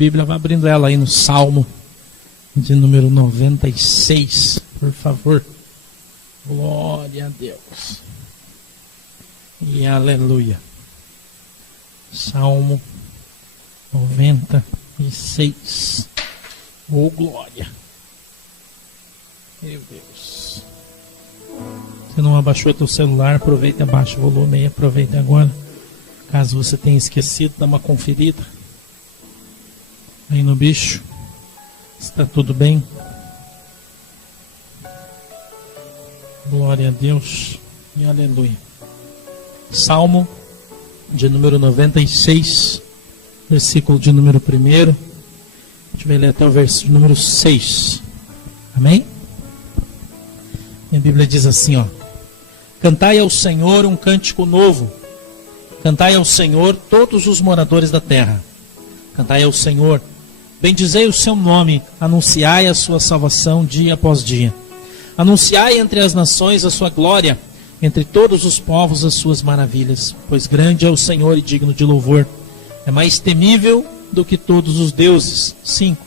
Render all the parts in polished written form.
Bíblia, vai abrindo ela aí no Salmo de número 96, por favor. Glória a Deus. E aleluia. Salmo 96. Oh, glória. Meu Deus. Se não abaixou teu celular, aproveita, abaixa o volume aí, aproveita agora. Caso você tenha esquecido, dá uma conferida aí no bicho. Está tudo bem? Glória a Deus e aleluia. Salmo de número 96, versículo de número 1. A gente vai ler até o versículo número 6. Amém? E a Bíblia diz assim, ó: cantai ao Senhor um cântico novo. Cantai ao Senhor todos os moradores da terra. Cantai ao Senhor, bendizei o seu nome, anunciai a sua salvação dia após dia. Anunciai entre as nações a sua glória, entre todos os povos as suas maravilhas. Pois grande é o Senhor e digno de louvor. É mais temível do que todos os deuses. 5.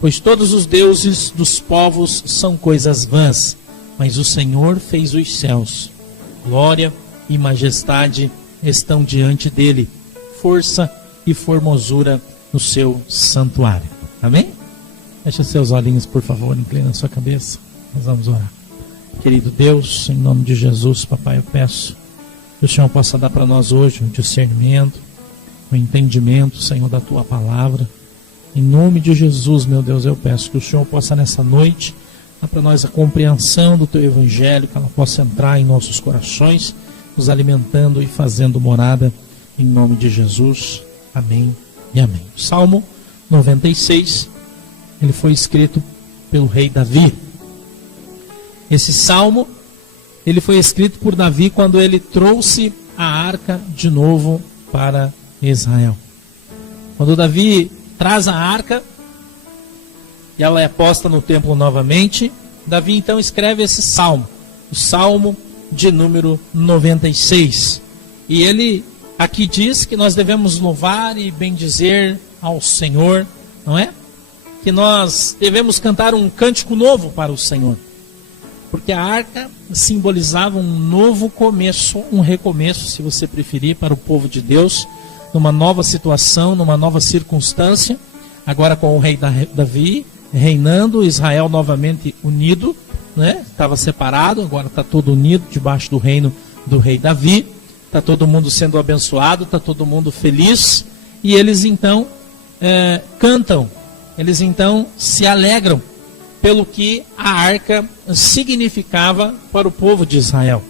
Pois todos os deuses dos povos são coisas vãs, mas o Senhor fez os céus. Glória e majestade estão diante dele, força e formosura no seu santuário. Amém? Feche seus olhinhos, por favor, inclina a sua cabeça. Nós vamos orar. Querido Deus, em nome de Jesus, papai, eu peço que o Senhor possa dar para nós hoje um discernimento, um entendimento, Senhor, da tua palavra. Em nome de Jesus, meu Deus, eu peço que o Senhor possa nessa noite dar para nós a compreensão do teu evangelho, que ela possa entrar em nossos corações, nos alimentando e fazendo morada, em nome de Jesus. Amém e amém. O Salmo 96, ele foi escrito pelo rei Davi. Esse salmo, ele foi escrito por Davi quando ele trouxe a arca de novo para Israel. Quando Davi traz a arca e ela é posta no templo novamente, Davi então escreve esse salmo, o Salmo de número 96. E ele aqui diz que nós devemos louvar e bendizer ao Senhor, não é? Que nós devemos cantar um cântico novo para o Senhor. Porque a arca simbolizava um novo começo, um recomeço, se você preferir, para o povo de Deus, numa nova situação, numa nova circunstância, agora com o rei Davi reinando, Israel novamente unido, né? Estava separado, agora está todo unido debaixo do reino do rei Davi, está todo mundo sendo abençoado, está todo mundo feliz, e eles então cantam, eles então se alegram pelo que a arca significava para o povo de Israel.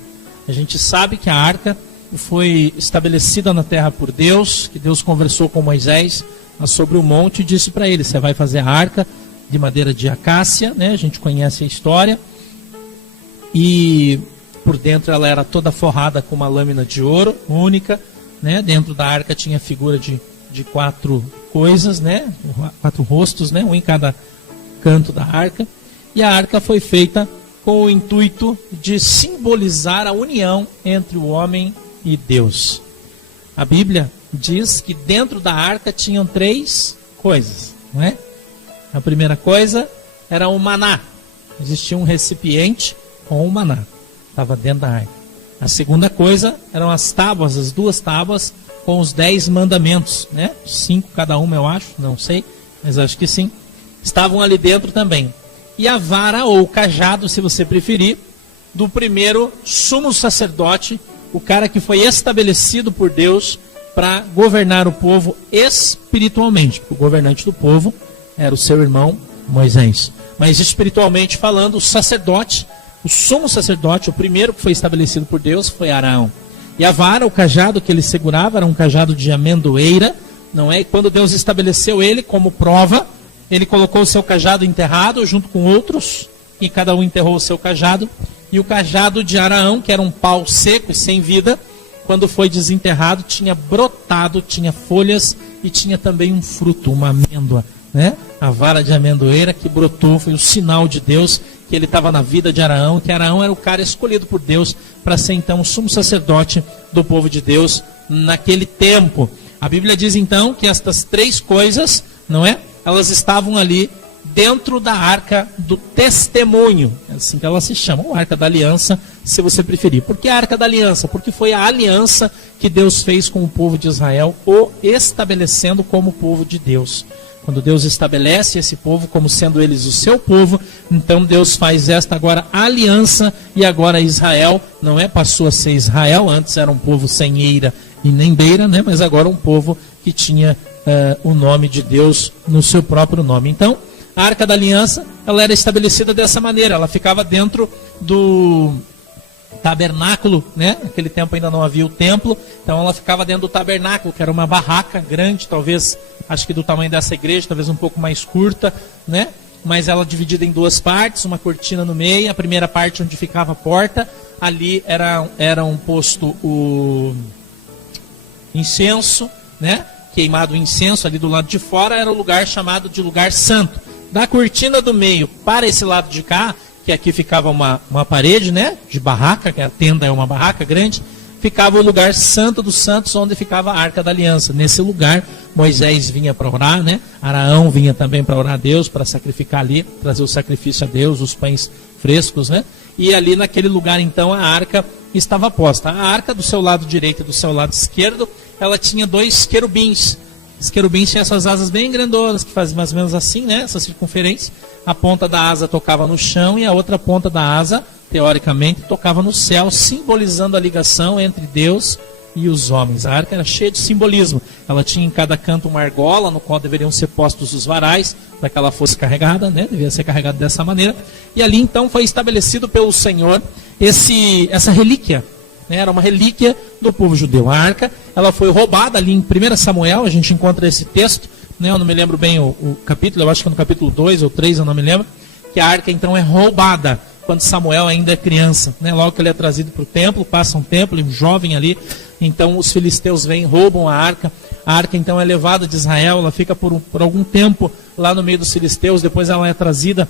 A gente sabe que a arca foi estabelecida na terra por Deus, que Deus conversou com Moisés sobre o monte e disse para ele: você vai fazer a arca de madeira de acácia, né? A gente conhece a história, e por dentro ela era toda forrada com uma lâmina de ouro única, né? Dentro da arca tinha a figura de 4 coisas, né? 4 rostos, né? Um em cada canto da arca, e a arca foi feita com o intuito de simbolizar a união entre o homem e Deus. A Bíblia diz que dentro da arca tinham 3 coisas, não é? A primeira coisa era o maná. Existia um recipiente com o maná, estava dentro da arca. A segunda coisa eram as tábuas, as 2 tábuas com os 10 mandamentos, né? 5 cada uma, eu acho, não sei, mas acho que sim. Estavam ali dentro também. E a vara, ou o cajado, se você preferir, do primeiro sumo sacerdote, o cara que foi estabelecido por Deus para governar o povo espiritualmente. Porque o governante do povo era o seu irmão Moisés. Mas espiritualmente falando, o sacerdote, o sumo sacerdote, o primeiro que foi estabelecido por Deus foi Arão. E a vara, o cajado que ele segurava, era um cajado de amendoeira, não é? E quando Deus estabeleceu ele como prova, ele colocou o seu cajado enterrado junto com outros, e cada um enterrou o seu cajado. E o cajado de Arão, que era um pau seco e sem vida, quando foi desenterrado, tinha brotado, tinha folhas e tinha também um fruto, uma amêndoa, né? A vara de amendoeira que brotou foi o sinal de Deus, que ele estava na vida de Arão, que Arão era o cara escolhido por Deus para ser então o sumo sacerdote do povo de Deus naquele tempo. A Bíblia diz então que estas 3 coisas não é? Elas estavam ali dentro da Arca do Testemunho, é assim que ela se chama, ou Arca da Aliança, se você preferir. Por que a Arca da Aliança? Porque foi a aliança que Deus fez com o povo de Israel, o estabelecendo como povo de Deus. Quando Deus estabelece esse povo como sendo eles o seu povo, então Deus faz esta agora aliança, e agora Israel não é, passou a ser Israel, antes era um povo sem eira e nem beira, né? Mas agora um povo que tinha o nome de Deus no seu próprio nome. Então, a Arca da Aliança, ela era estabelecida dessa maneira, ela ficava dentro do tabernáculo, né? Naquele tempo ainda não havia o templo, então ela ficava dentro do tabernáculo, que era uma barraca grande, talvez, acho que do tamanho dessa igreja, talvez um pouco mais curta, né? Mas ela dividida em duas partes, uma cortina no meio, a primeira parte onde ficava a porta, ali era um posto o incenso, né? Queimado o incenso ali do lado de fora, era o lugar chamado de lugar santo. Da cortina do meio para esse lado de cá, que aqui ficava uma parede, né, de barraca, que a tenda é uma barraca grande, ficava o lugar santo dos santos, onde ficava a Arca da Aliança. Nesse lugar, Moisés vinha para orar, né? Araão vinha também para orar a Deus, para sacrificar ali, trazer o sacrifício a Deus, os pães frescos, né? E ali naquele lugar, então, a arca estava posta. A arca, do seu lado direito e do seu lado esquerdo, ela tinha dois querubins. Os querubins tinham essas asas bem grandonas, que fazem mais ou menos assim, né? Essa circunferência. A ponta da asa tocava no chão e a outra ponta da asa, teoricamente, tocava no céu, simbolizando a ligação entre Deus e os homens. A arca era cheia de simbolismo. Ela tinha em cada canto uma argola, no qual deveriam ser postos os varais, para que ela fosse carregada, né? Devia ser carregada dessa maneira. E ali então foi estabelecido pelo Senhor essa relíquia. Era uma relíquia do povo judeu. A arca, ela foi roubada ali em 1 Samuel, a gente encontra esse texto, né? Eu não me lembro bem o capítulo, eu acho que é no capítulo 2 ou 3, eu não me lembro, que a arca então é roubada quando Samuel ainda é criança, né? Logo que ele é trazido para o templo, passa um tempo, um jovem ali, então os filisteus vêm, roubam a arca então é levada de Israel, ela fica por algum tempo lá no meio dos filisteus, depois ela é trazida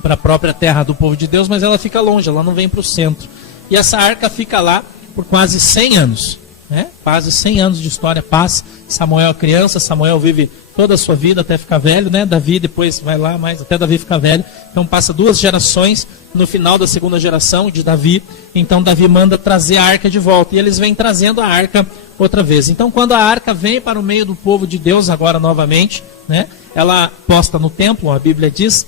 para a própria terra do povo de Deus, mas ela fica longe, ela não vem para o centro. E essa arca fica lá por quase 100 anos. Né? Quase 100 anos de história passa. Samuel é criança, Samuel vive toda a sua vida até ficar velho. Né? Davi depois vai lá, mas até Davi ficar velho. Então passa 2 gerações. No final da 2ª geração de Davi, então Davi manda trazer a arca de volta. E eles vêm trazendo a arca outra vez. Então quando a arca vem para o meio do povo de Deus, agora novamente, né? Ela posta no templo, a Bíblia diz...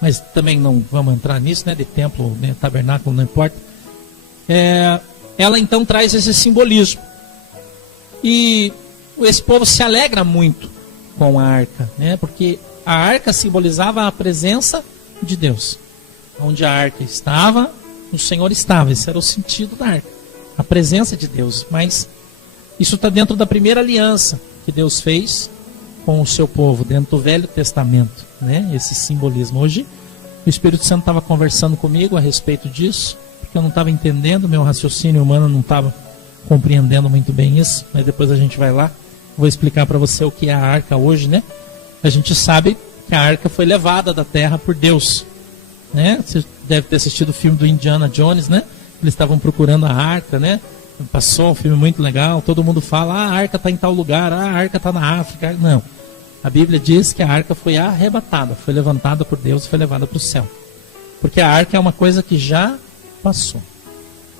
Mas também não vamos entrar nisso, né? De templo, né? Tabernáculo, não importa. Ela então traz esse simbolismo. E esse povo se alegra muito com a arca, né? Porque a arca simbolizava a presença de Deus. Onde a arca estava, o Senhor estava. Esse era o sentido da arca. A presença de Deus. Mas isso está dentro da primeira aliança que Deus fez com o seu povo, dentro do Velho Testamento, né? Esse simbolismo. Hoje o Espírito Santo estava conversando comigo a respeito disso, porque eu não estava entendendo, meu raciocínio humano não estava compreendendo muito bem isso, mas depois a gente vai lá, vou explicar para você o que é a arca hoje, né? A gente sabe que a arca foi levada da terra por Deus, né? Você deve ter assistido o filme do Indiana Jones, né? Eles estavam procurando a arca, né? Passou um filme muito legal, todo mundo fala, a arca está em tal lugar, a arca está na África. Não. A Bíblia diz que a arca foi arrebatada, foi levantada por Deus e foi levada para o céu. Porque a arca é uma coisa que já passou.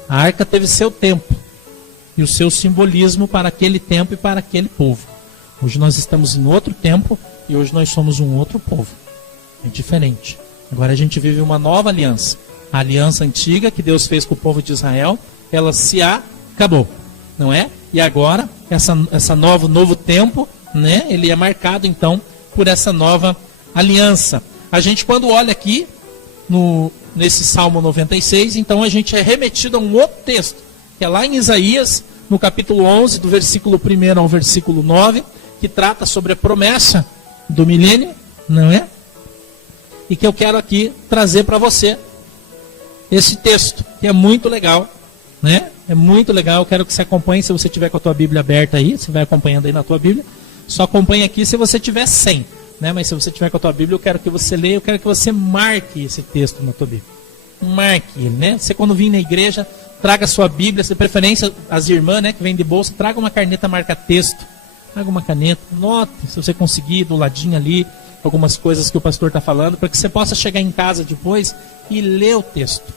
A arca teve seu tempo e o seu simbolismo para aquele tempo e para aquele povo. Hoje nós estamos em outro tempo e hoje nós somos um outro povo. É diferente. Agora a gente vive uma nova aliança. A aliança antiga que Deus fez com o povo de Israel, ela se acabou, não é? E agora, essa novo tempo, né? Ele é marcado então por essa nova aliança. A gente quando olha aqui nesse Salmo 96, então a gente é remetido a um outro texto, que é lá em Isaías, no capítulo 11, do versículo 1 ao versículo 9, que trata sobre a promessa do milênio, não é? E que eu quero aqui trazer para você esse texto, que é muito legal, né? É muito legal, eu quero que você acompanhe, se você tiver com a tua Bíblia aberta aí, você vai acompanhando aí na tua Bíblia, só acompanhe aqui se você tiver sem, né? Mas se você tiver com a tua Bíblia, eu quero que você leia, eu quero que você marque esse texto na tua Bíblia. Marque ele, né? Você quando vir na igreja, traga a sua Bíblia, de preferência as irmãs, né, que vem de bolsa, traga uma caneta marca-texto. Pega uma caneta, note, se você conseguir, do ladinho ali, algumas coisas que o pastor está falando, para que você possa chegar em casa depois e ler o texto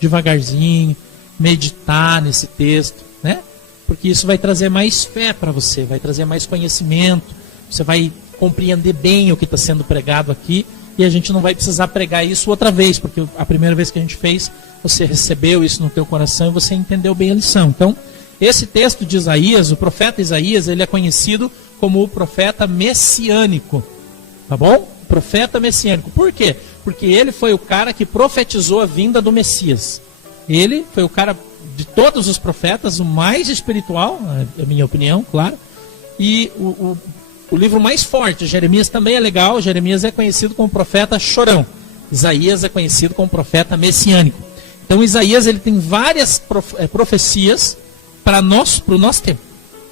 devagarzinho, meditar nesse texto, né? Porque isso vai trazer mais fé para você, vai trazer mais conhecimento, você vai compreender bem o que está sendo pregado aqui, e a gente não vai precisar pregar isso outra vez, porque a primeira vez que a gente fez, você recebeu isso no teu coração e você entendeu bem a lição. Então, esse texto de Isaías, o profeta Isaías, ele é conhecido como o profeta messiânico, tá bom? Profeta messiânico. Por quê? Porque ele foi o cara que profetizou a vinda do Messias. Ele foi o cara de todos os profetas, o mais espiritual, é a minha opinião, claro. E o livro mais forte, Jeremias, também é legal. Jeremias é conhecido como profeta chorão. Isaías é conhecido como profeta messiânico. Então Isaías ele tem várias profecias para o nosso tempo.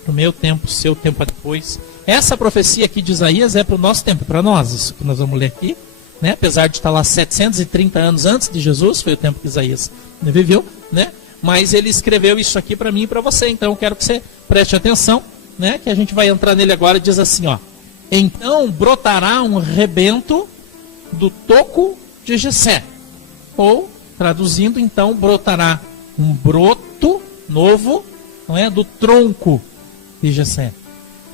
Para o meu tempo, seu tempo depois. Essa profecia aqui de Isaías é para o nosso tempo, para nós, isso que nós vamos ler aqui. Né? Apesar de estar lá 730 anos antes de Jesus, foi o tempo que Isaías viveu, né? Mas ele escreveu isso aqui para mim e para você. Então eu quero que você preste atenção, né? Que a gente vai entrar nele agora. Diz assim, ó: então brotará um rebento do toco de Jessé. Ou, traduzindo, então, brotará um broto novo, não é, do tronco de Jessé.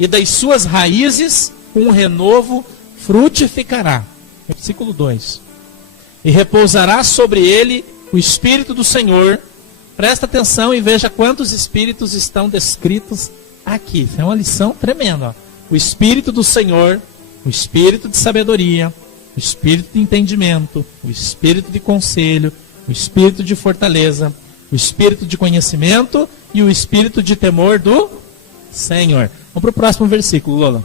E das suas raízes um renovo frutificará. Versículo 2. E repousará sobre ele o Espírito do Senhor. Presta atenção e veja quantos espíritos estão descritos aqui. Isso é uma lição tremenda. Ó. O Espírito do Senhor, o Espírito de sabedoria, o Espírito de entendimento, o Espírito de conselho, o Espírito de fortaleza, o Espírito de conhecimento e o Espírito de temor do Senhor. Vamos para o próximo versículo, Lola.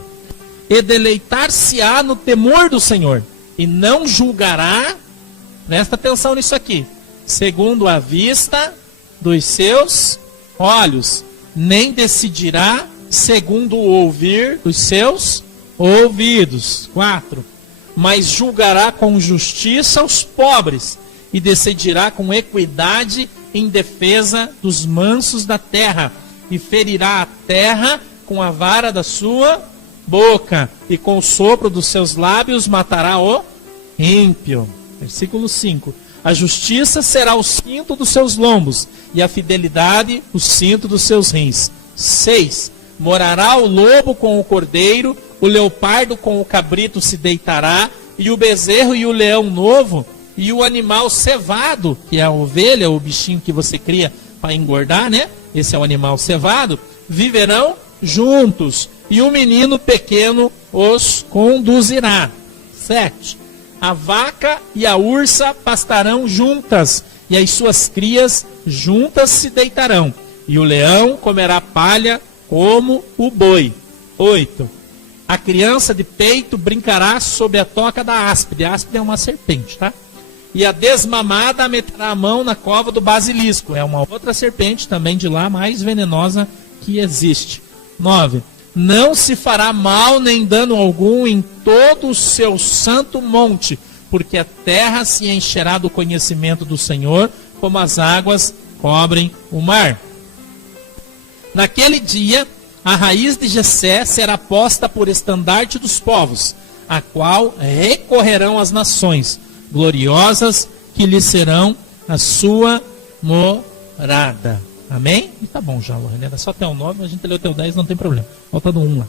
E deleitar-se-á no temor do Senhor, e não julgará, presta atenção nisso aqui, segundo a vista dos seus olhos, nem decidirá segundo o ouvir dos seus ouvidos. 4. Mas julgará com justiça os pobres, e decidirá com equidade em defesa dos mansos da terra, e ferirá a terra com a vara da sua boca, e com o sopro dos seus lábios matará o ímpio. Versículo 5. A justiça será o cinto dos seus lombos, e a fidelidade o cinto dos seus rins. 6. Morará o lobo com o cordeiro, o leopardo com o cabrito se deitará, e o bezerro e o leão novo, e o animal cevado, que é a ovelha, o bichinho que você cria para engordar, né? Esse é o animal cevado, viverão juntos, e o menino pequeno os conduzirá. 7. A vaca e a ursa pastarão juntas, e as suas crias juntas se deitarão, e o leão comerá palha como o boi. 8. A criança de peito brincará sob a toca da áspide. A áspide é uma serpente, tá? E a desmamada meterá a mão na cova do basilisco. É uma outra serpente também de lá, mais venenosa que existe. 9. Não se fará mal nem dano algum em todo o seu santo monte, porque a terra se encherá do conhecimento do Senhor, como as águas cobrem o mar. Naquele dia, a raiz de Jessé será posta por estandarte dos povos, a qual recorrerão as nações gloriosas, que lhe serão a sua morada. Amém? E tá bom já, Lorena. Era só até o 9, a gente leu até o 10, não tem problema. Faltando 1 lá.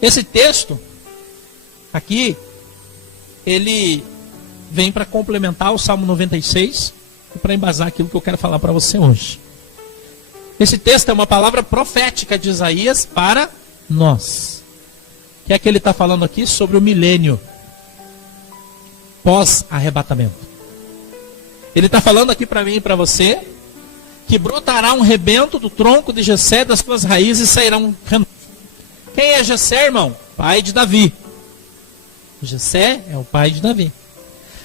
Esse texto aqui, ele vem para complementar o Salmo 96 e para embasar aquilo que eu quero falar para você hoje. Esse texto é uma palavra profética de Isaías para nós. O que é que ele está falando aqui? Sobre o milênio pós-arrebatamento. Ele está falando aqui para mim e para você que brotará um rebento do tronco de Jessé, das suas raízes sairão. Quem é Jessé, irmão? Pai de Davi. Jessé é o pai de Davi.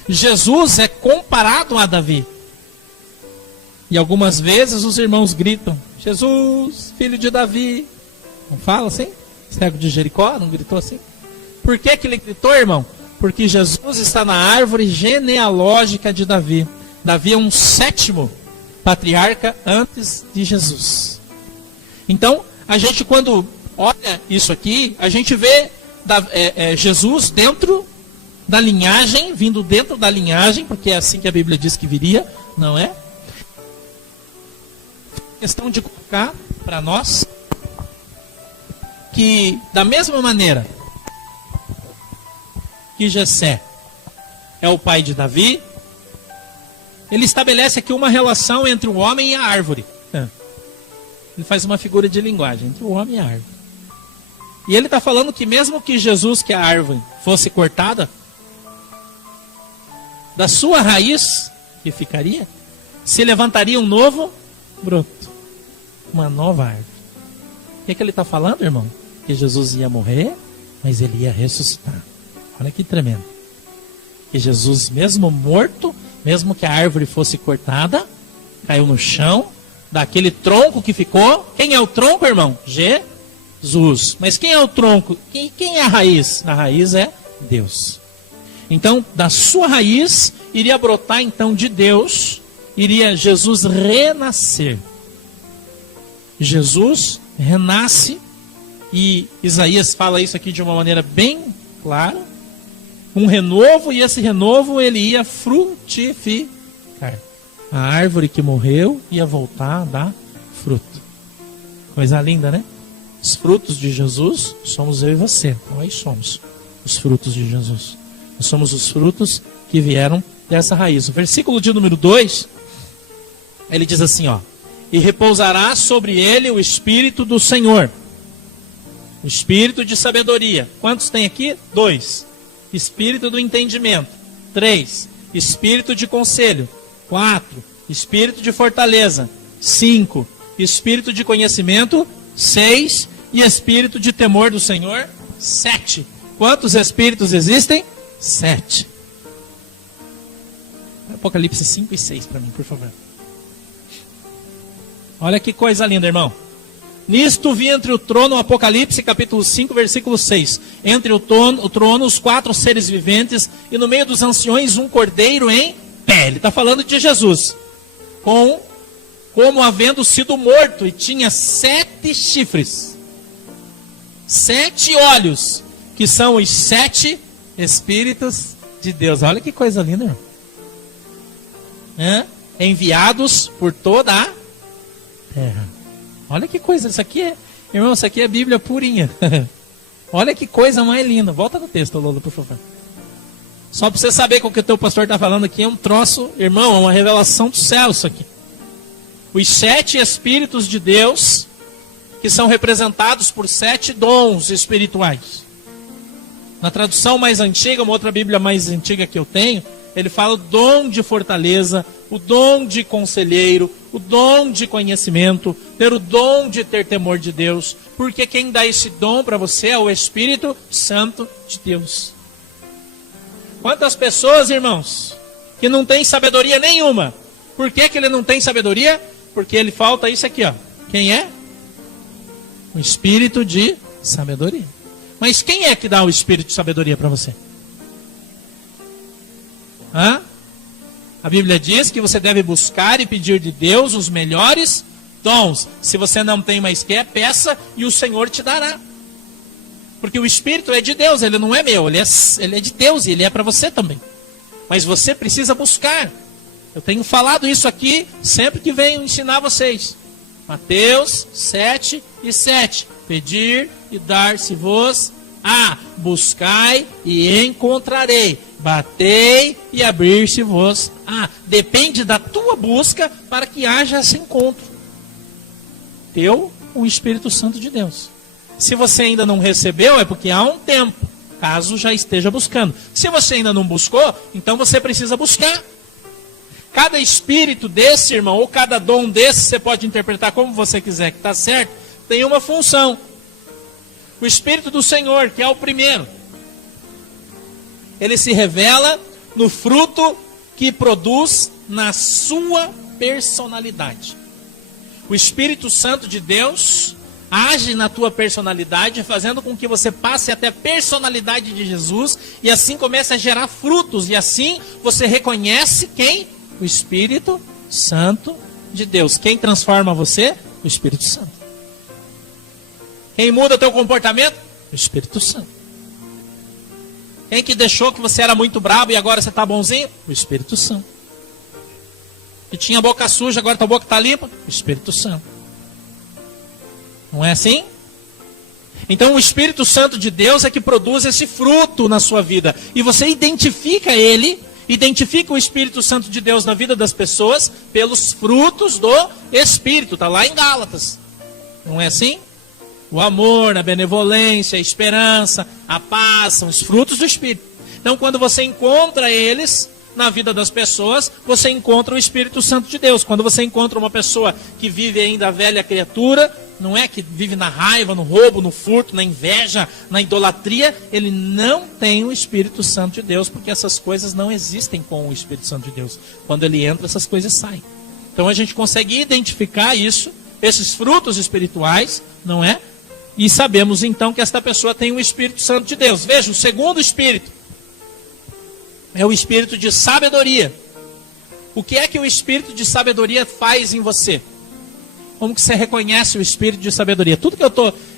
Jesus é comparado a Davi. E algumas vezes os irmãos gritam: Jesus, filho de Davi. Não fala assim? Cego de Jericó não gritou assim? Por que ele gritou, irmão? Porque Jesus está na árvore genealógica de Davi. Davi é um 7º patriarca antes de Jesus. Então, a gente quando olha isso aqui, a gente vê Jesus dentro da linhagem, vindo dentro da linhagem, porque é assim que a Bíblia diz que viria, não é? Questão de colocar para nós que, da mesma maneira que Jessé é o pai de Davi, ele estabelece aqui uma relação entre o homem e a árvore. Ele faz uma figura de linguagem entre o homem e a árvore. E ele está falando que mesmo que Jesus, que é a árvore, fosse cortada, da sua raiz, que ficaria, se levantaria um novo broto, uma nova árvore. O que ele está falando, irmão? Que Jesus ia morrer, mas ele ia ressuscitar. Olha que tremendo. Que Jesus, mesmo morto, mesmo que a árvore fosse cortada, caiu no chão, daquele tronco que ficou. Quem é o tronco, irmão? Jesus. Mas quem é o tronco? Quem é a raiz? A raiz é Deus. Então, da sua raiz, iria brotar então de Deus, iria Jesus renascer. Jesus renasce, e Isaías fala isso aqui de uma maneira bem clara, um renovo, e esse renovo ele ia frutificar. A árvore que morreu ia voltar a dar fruto. Coisa linda, né? Os frutos de Jesus somos eu e você. Nós somos os frutos de Jesus. Nós somos os frutos que vieram dessa raiz. O versículo de número 2, ele diz assim, ó: e repousará sobre ele o Espírito do Senhor, o Espírito de sabedoria. Quantos tem aqui? 2. Espírito do entendimento. 3. Espírito de conselho. 4. Espírito de fortaleza. 5. Espírito de conhecimento. 6. E espírito de temor do Senhor. 7. Quantos espíritos existem? 7. Apocalipse 5 e 6 para mim, por favor. Olha que coisa linda, irmão. Nisto vi entre o trono, Apocalipse capítulo 5, versículo 6. Entre o trono, os 4 seres viventes, e no meio dos anciões um cordeiro em pé. Ele está falando de Jesus. Como havendo sido morto, e tinha 7 chifres. 7 olhos, que são os 7 Espíritos de Deus. Olha que coisa linda, irmão. Enviados por toda a terra. Olha que coisa, isso aqui é, irmão, isso aqui é Bíblia purinha. Olha que coisa mais linda. Volta no texto, Lola, por favor. Só para você saber que o que o teu pastor está falando aqui é um troço, irmão, é uma revelação do céu isso aqui. Os 7 Espíritos de Deus, que são representados por 7 dons espirituais. Na tradução mais antiga, uma outra Bíblia mais antiga que eu tenho, ele fala o dom de fortaleza, o dom de conselheiro, o dom de conhecimento, ter o dom de ter temor de Deus, porque quem dá esse dom para você é o Espírito Santo de Deus. Quantas pessoas, irmãos, que não tem sabedoria nenhuma? Por que ele não tem sabedoria? Porque ele falta isso aqui, ó. Quem é? O Espírito de sabedoria. Mas quem é que dá o Espírito de sabedoria para você? A Bíblia diz que você deve buscar e pedir de Deus os melhores dons. Se você não tem mais quer, peça e o Senhor te dará. Porque o Espírito é de Deus, ele não é meu, ele é de Deus e ele é para você também. Mas você precisa buscar. Eu tenho falado isso aqui sempre que venho ensinar vocês. Mateus 7 e 7. Pedir e dar-se-vos. Buscai e encontrarei. Batei e abrir-se-vos. Depende da tua busca para que haja esse encontro teu com o Espírito Santo de Deus. Se você ainda não recebeu, é porque há um tempo, caso já esteja buscando. Se você ainda não buscou, então você precisa buscar. Cada espírito desse, irmão, ou cada dom desse, você pode interpretar como você quiser, que está certo, tem uma função. O Espírito do Senhor, que é o primeiro, ele se revela no fruto que produz na sua personalidade. O Espírito Santo de Deus age na tua personalidade, fazendo com que você passe até a personalidade de Jesus, e assim comece a gerar frutos, e assim você reconhece quem? O Espírito Santo de Deus. Quem transforma você? O Espírito Santo. Quem muda teu comportamento? O Espírito Santo. Quem que deixou que você era muito bravo e agora você está bonzinho? O Espírito Santo. Que tinha a boca suja, agora tua boca está limpa? O Espírito Santo. Não é assim? Então o Espírito Santo de Deus é que produz esse fruto na sua vida. E você identifica ele, identifica o Espírito Santo de Deus na vida das pessoas pelos frutos do Espírito. Está lá em Gálatas. Não é assim? O amor, a benevolência, a esperança, a paz, são os frutos do Espírito. Então quando você encontra eles na vida das pessoas, você encontra o Espírito Santo de Deus. Quando você encontra uma pessoa que vive ainda a velha criatura, não é que vive na raiva, no roubo, no furto, na inveja, na idolatria, ele não tem o Espírito Santo de Deus, porque essas coisas não existem com o Espírito Santo de Deus. Quando ele entra, essas coisas saem. Então a gente consegue identificar isso, esses frutos espirituais, não é? E sabemos então que esta pessoa tem o Espírito Santo de Deus. Veja, o segundo Espírito é o Espírito de sabedoria. O que é que o Espírito de sabedoria faz em você? Como que você reconhece o Espírito de sabedoria? Tudo que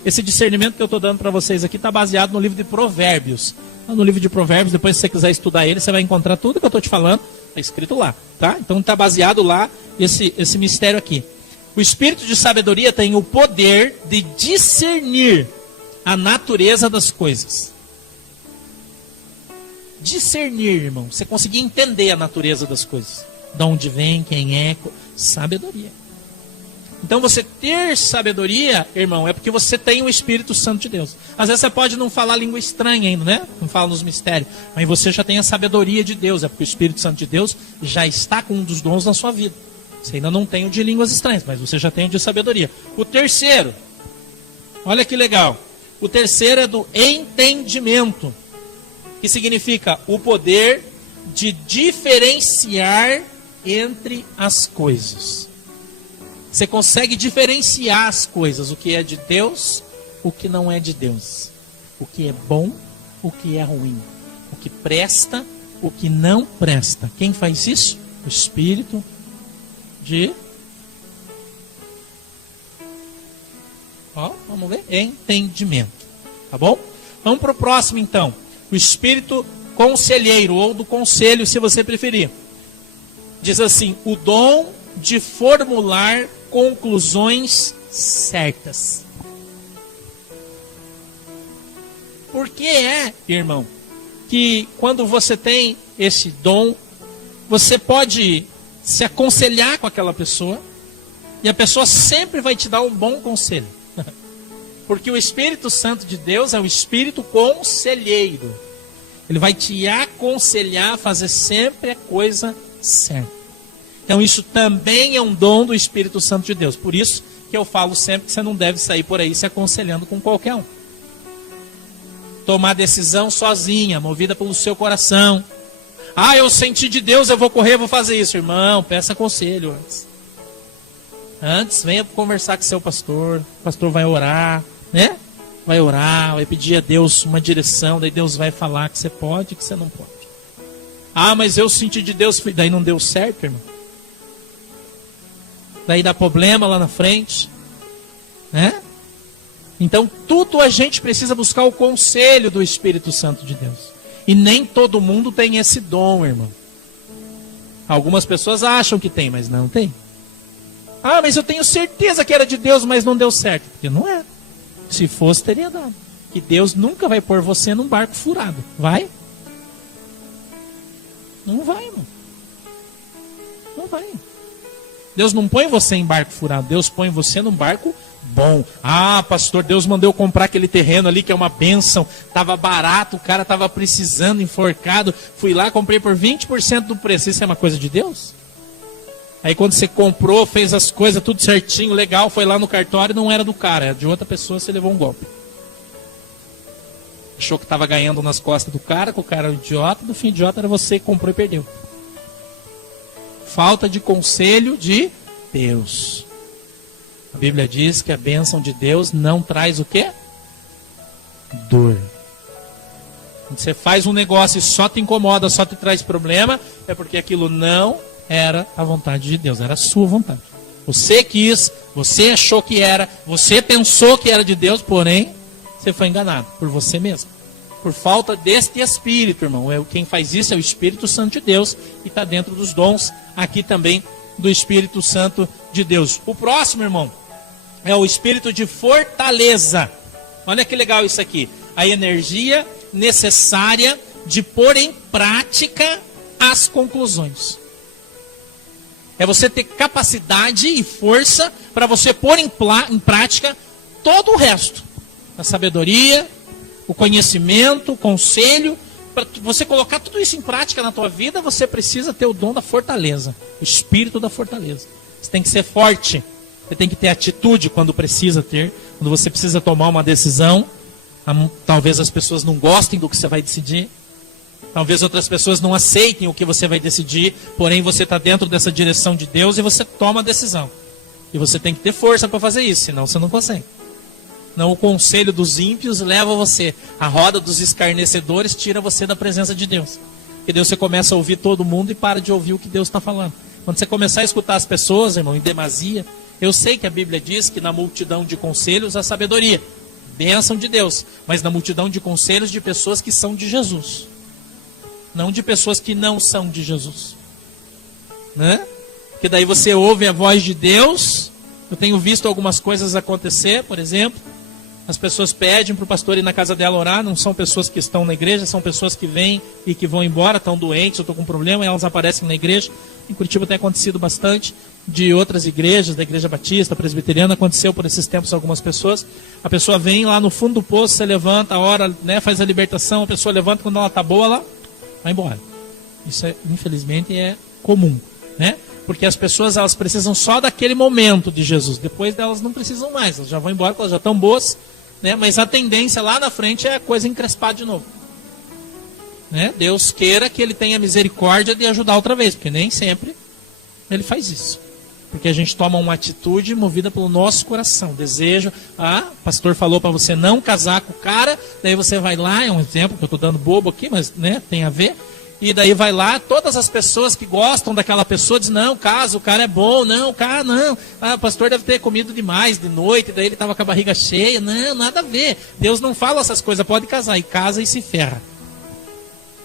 esse discernimento que eu estou dando para vocês aqui está baseado no livro de Provérbios. No livro de Provérbios, depois se você quiser estudar ele, você vai encontrar tudo que eu estou te falando, está escrito lá, tá? Então está baseado lá esse mistério aqui. O Espírito de sabedoria tem o poder de discernir a natureza das coisas. Discernir, irmão. Você conseguir entender a natureza das coisas. De onde vem, quem é, sabedoria. Então você ter sabedoria, irmão, é porque você tem o Espírito Santo de Deus. Às vezes você pode não falar língua estranha ainda, né? Não fala nos mistérios. Mas você já tem a sabedoria de Deus. É porque o Espírito Santo de Deus já está com um dos dons na sua vida. Você ainda não tem o de línguas estranhas, mas você já tem o de sabedoria. O terceiro, olha que legal. O terceiro é do entendimento. Que significa o poder de diferenciar entre as coisas. Você consegue diferenciar as coisas, o que é de Deus, o que não é de Deus. O que é bom, o que é ruim. O que presta, o que não presta. Quem faz isso? O Espírito de... vamos ver? Entendimento. Tá bom? Vamos para o próximo então. O Espírito conselheiro, ou do conselho, se você preferir. Diz assim, o dom de formular conclusões certas. Por que irmão, que quando você tem esse dom, você pode se aconselhar com aquela pessoa, e a pessoa sempre vai te dar um bom conselho. Porque o Espírito Santo de Deus é o Espírito conselheiro. Ele vai te aconselhar a fazer sempre a coisa certa. Então isso também é um dom do Espírito Santo de Deus. Por isso que eu falo sempre que você não deve sair por aí se aconselhando com qualquer um. Tomar decisão sozinha, movida pelo seu coração. Eu senti de Deus, eu vou correr, vou fazer isso. Irmão, peça conselho antes. Antes, venha conversar com seu pastor. O pastor vai orar, né? Vai orar, vai pedir a Deus uma direção. Daí Deus vai falar que você pode e que você não pode. Mas eu senti de Deus, daí não deu certo, irmão. Daí dá problema lá na frente, né? Então tudo a gente precisa buscar o conselho do Espírito Santo de Deus. E nem todo mundo tem esse dom, irmão. Algumas pessoas acham que tem, mas não tem. Mas eu tenho certeza que era de Deus, mas não deu certo. Porque não é. Se fosse, teria dado. Que Deus nunca vai pôr você num barco furado. Vai? Não vai, irmão. Não vai. Deus não põe você em barco furado. Deus põe você num barco bom. Pastor, Deus mandou eu comprar aquele terreno ali que é uma bênção. Estava barato, o cara estava precisando, enforcado. Fui lá, comprei por 20% do preço. Isso é uma coisa de Deus? Aí quando você comprou, fez as coisas tudo certinho, legal, foi lá no cartório, não era do cara, era de outra pessoa, você levou um golpe. Achou que estava ganhando nas costas do cara, que o cara era um idiota, no fim idiota era você que comprou e perdeu. Falta de conselho de Deus. A Bíblia diz que a bênção de Deus não traz o quê? Dor. Quando você faz um negócio e só te incomoda, só te traz problema, é porque aquilo não era a vontade de Deus, era a sua vontade. Você quis, você achou que era, você pensou que era de Deus, porém, você foi enganado por você mesmo. Por falta deste Espírito, irmão. Quem faz isso é o Espírito Santo de Deus e está dentro dos dons aqui também do Espírito Santo de Deus. O próximo, irmão, é o Espírito de fortaleza. Olha que legal isso aqui. A energia necessária de pôr em prática as conclusões. É você ter capacidade e força para você pôr em prática todo o resto. A sabedoria, o conhecimento, o conselho. Para você colocar tudo isso em prática na tua vida, você precisa ter o dom da fortaleza. O espírito da fortaleza. Você tem que ser forte. Você tem que ter atitude quando precisa ter. Quando você precisa tomar uma decisão. Talvez as pessoas não gostem do que você vai decidir. Talvez outras pessoas não aceitem o que você vai decidir, porém você está dentro dessa direção de Deus e você toma a decisão. E você tem que ter força para fazer isso, senão você não consegue. Não, o conselho dos ímpios leva você. A roda dos escarnecedores tira você da presença de Deus. Porque Deus você começa a ouvir todo mundo e para de ouvir o que Deus está falando. Quando você começar a escutar as pessoas, irmão, em demasia, eu sei que a Bíblia diz que na multidão de conselhos há sabedoria. Bênção de Deus. Mas na multidão de conselhos de pessoas que são de Jesus. Não de pessoas que não são de Jesus. Né? Porque daí você ouve a voz de Deus. Eu tenho visto algumas coisas acontecer, por exemplo. As pessoas pedem para o pastor ir na casa dela orar. Não são pessoas que estão na igreja, são pessoas que vêm e que vão embora, estão doentes, eu estou com um problema, e elas aparecem na igreja. Em Curitiba tem acontecido bastante. De outras igrejas, da igreja batista, presbiteriana, aconteceu por esses tempos algumas pessoas. A pessoa vem lá no fundo do poço, você levanta, ora, né, faz a libertação, a pessoa levanta, quando ela está boa, ela vai embora. Isso, infelizmente, é comum, né? Porque as pessoas, elas precisam só daquele momento de Jesus. Depois delas não precisam mais. Elas já vão embora, porque elas já estão boas, né? Mas a tendência lá na frente é a coisa encrespar de novo. Né? Deus queira que Ele tenha misericórdia de ajudar outra vez, porque nem sempre Ele faz isso. Porque a gente toma uma atitude movida pelo nosso coração. Desejo, o pastor falou para você não casar com o cara, daí você vai lá, é um exemplo que eu estou dando bobo aqui, mas né, tem a ver. E daí vai lá, todas as pessoas que gostam daquela pessoa dizem, não, casa, o cara é bom, não, o cara não. O pastor deve ter comido demais de noite, daí ele estava com a barriga cheia. Não, nada a ver. Deus não fala essas coisas, pode casar. E casa e se ferra.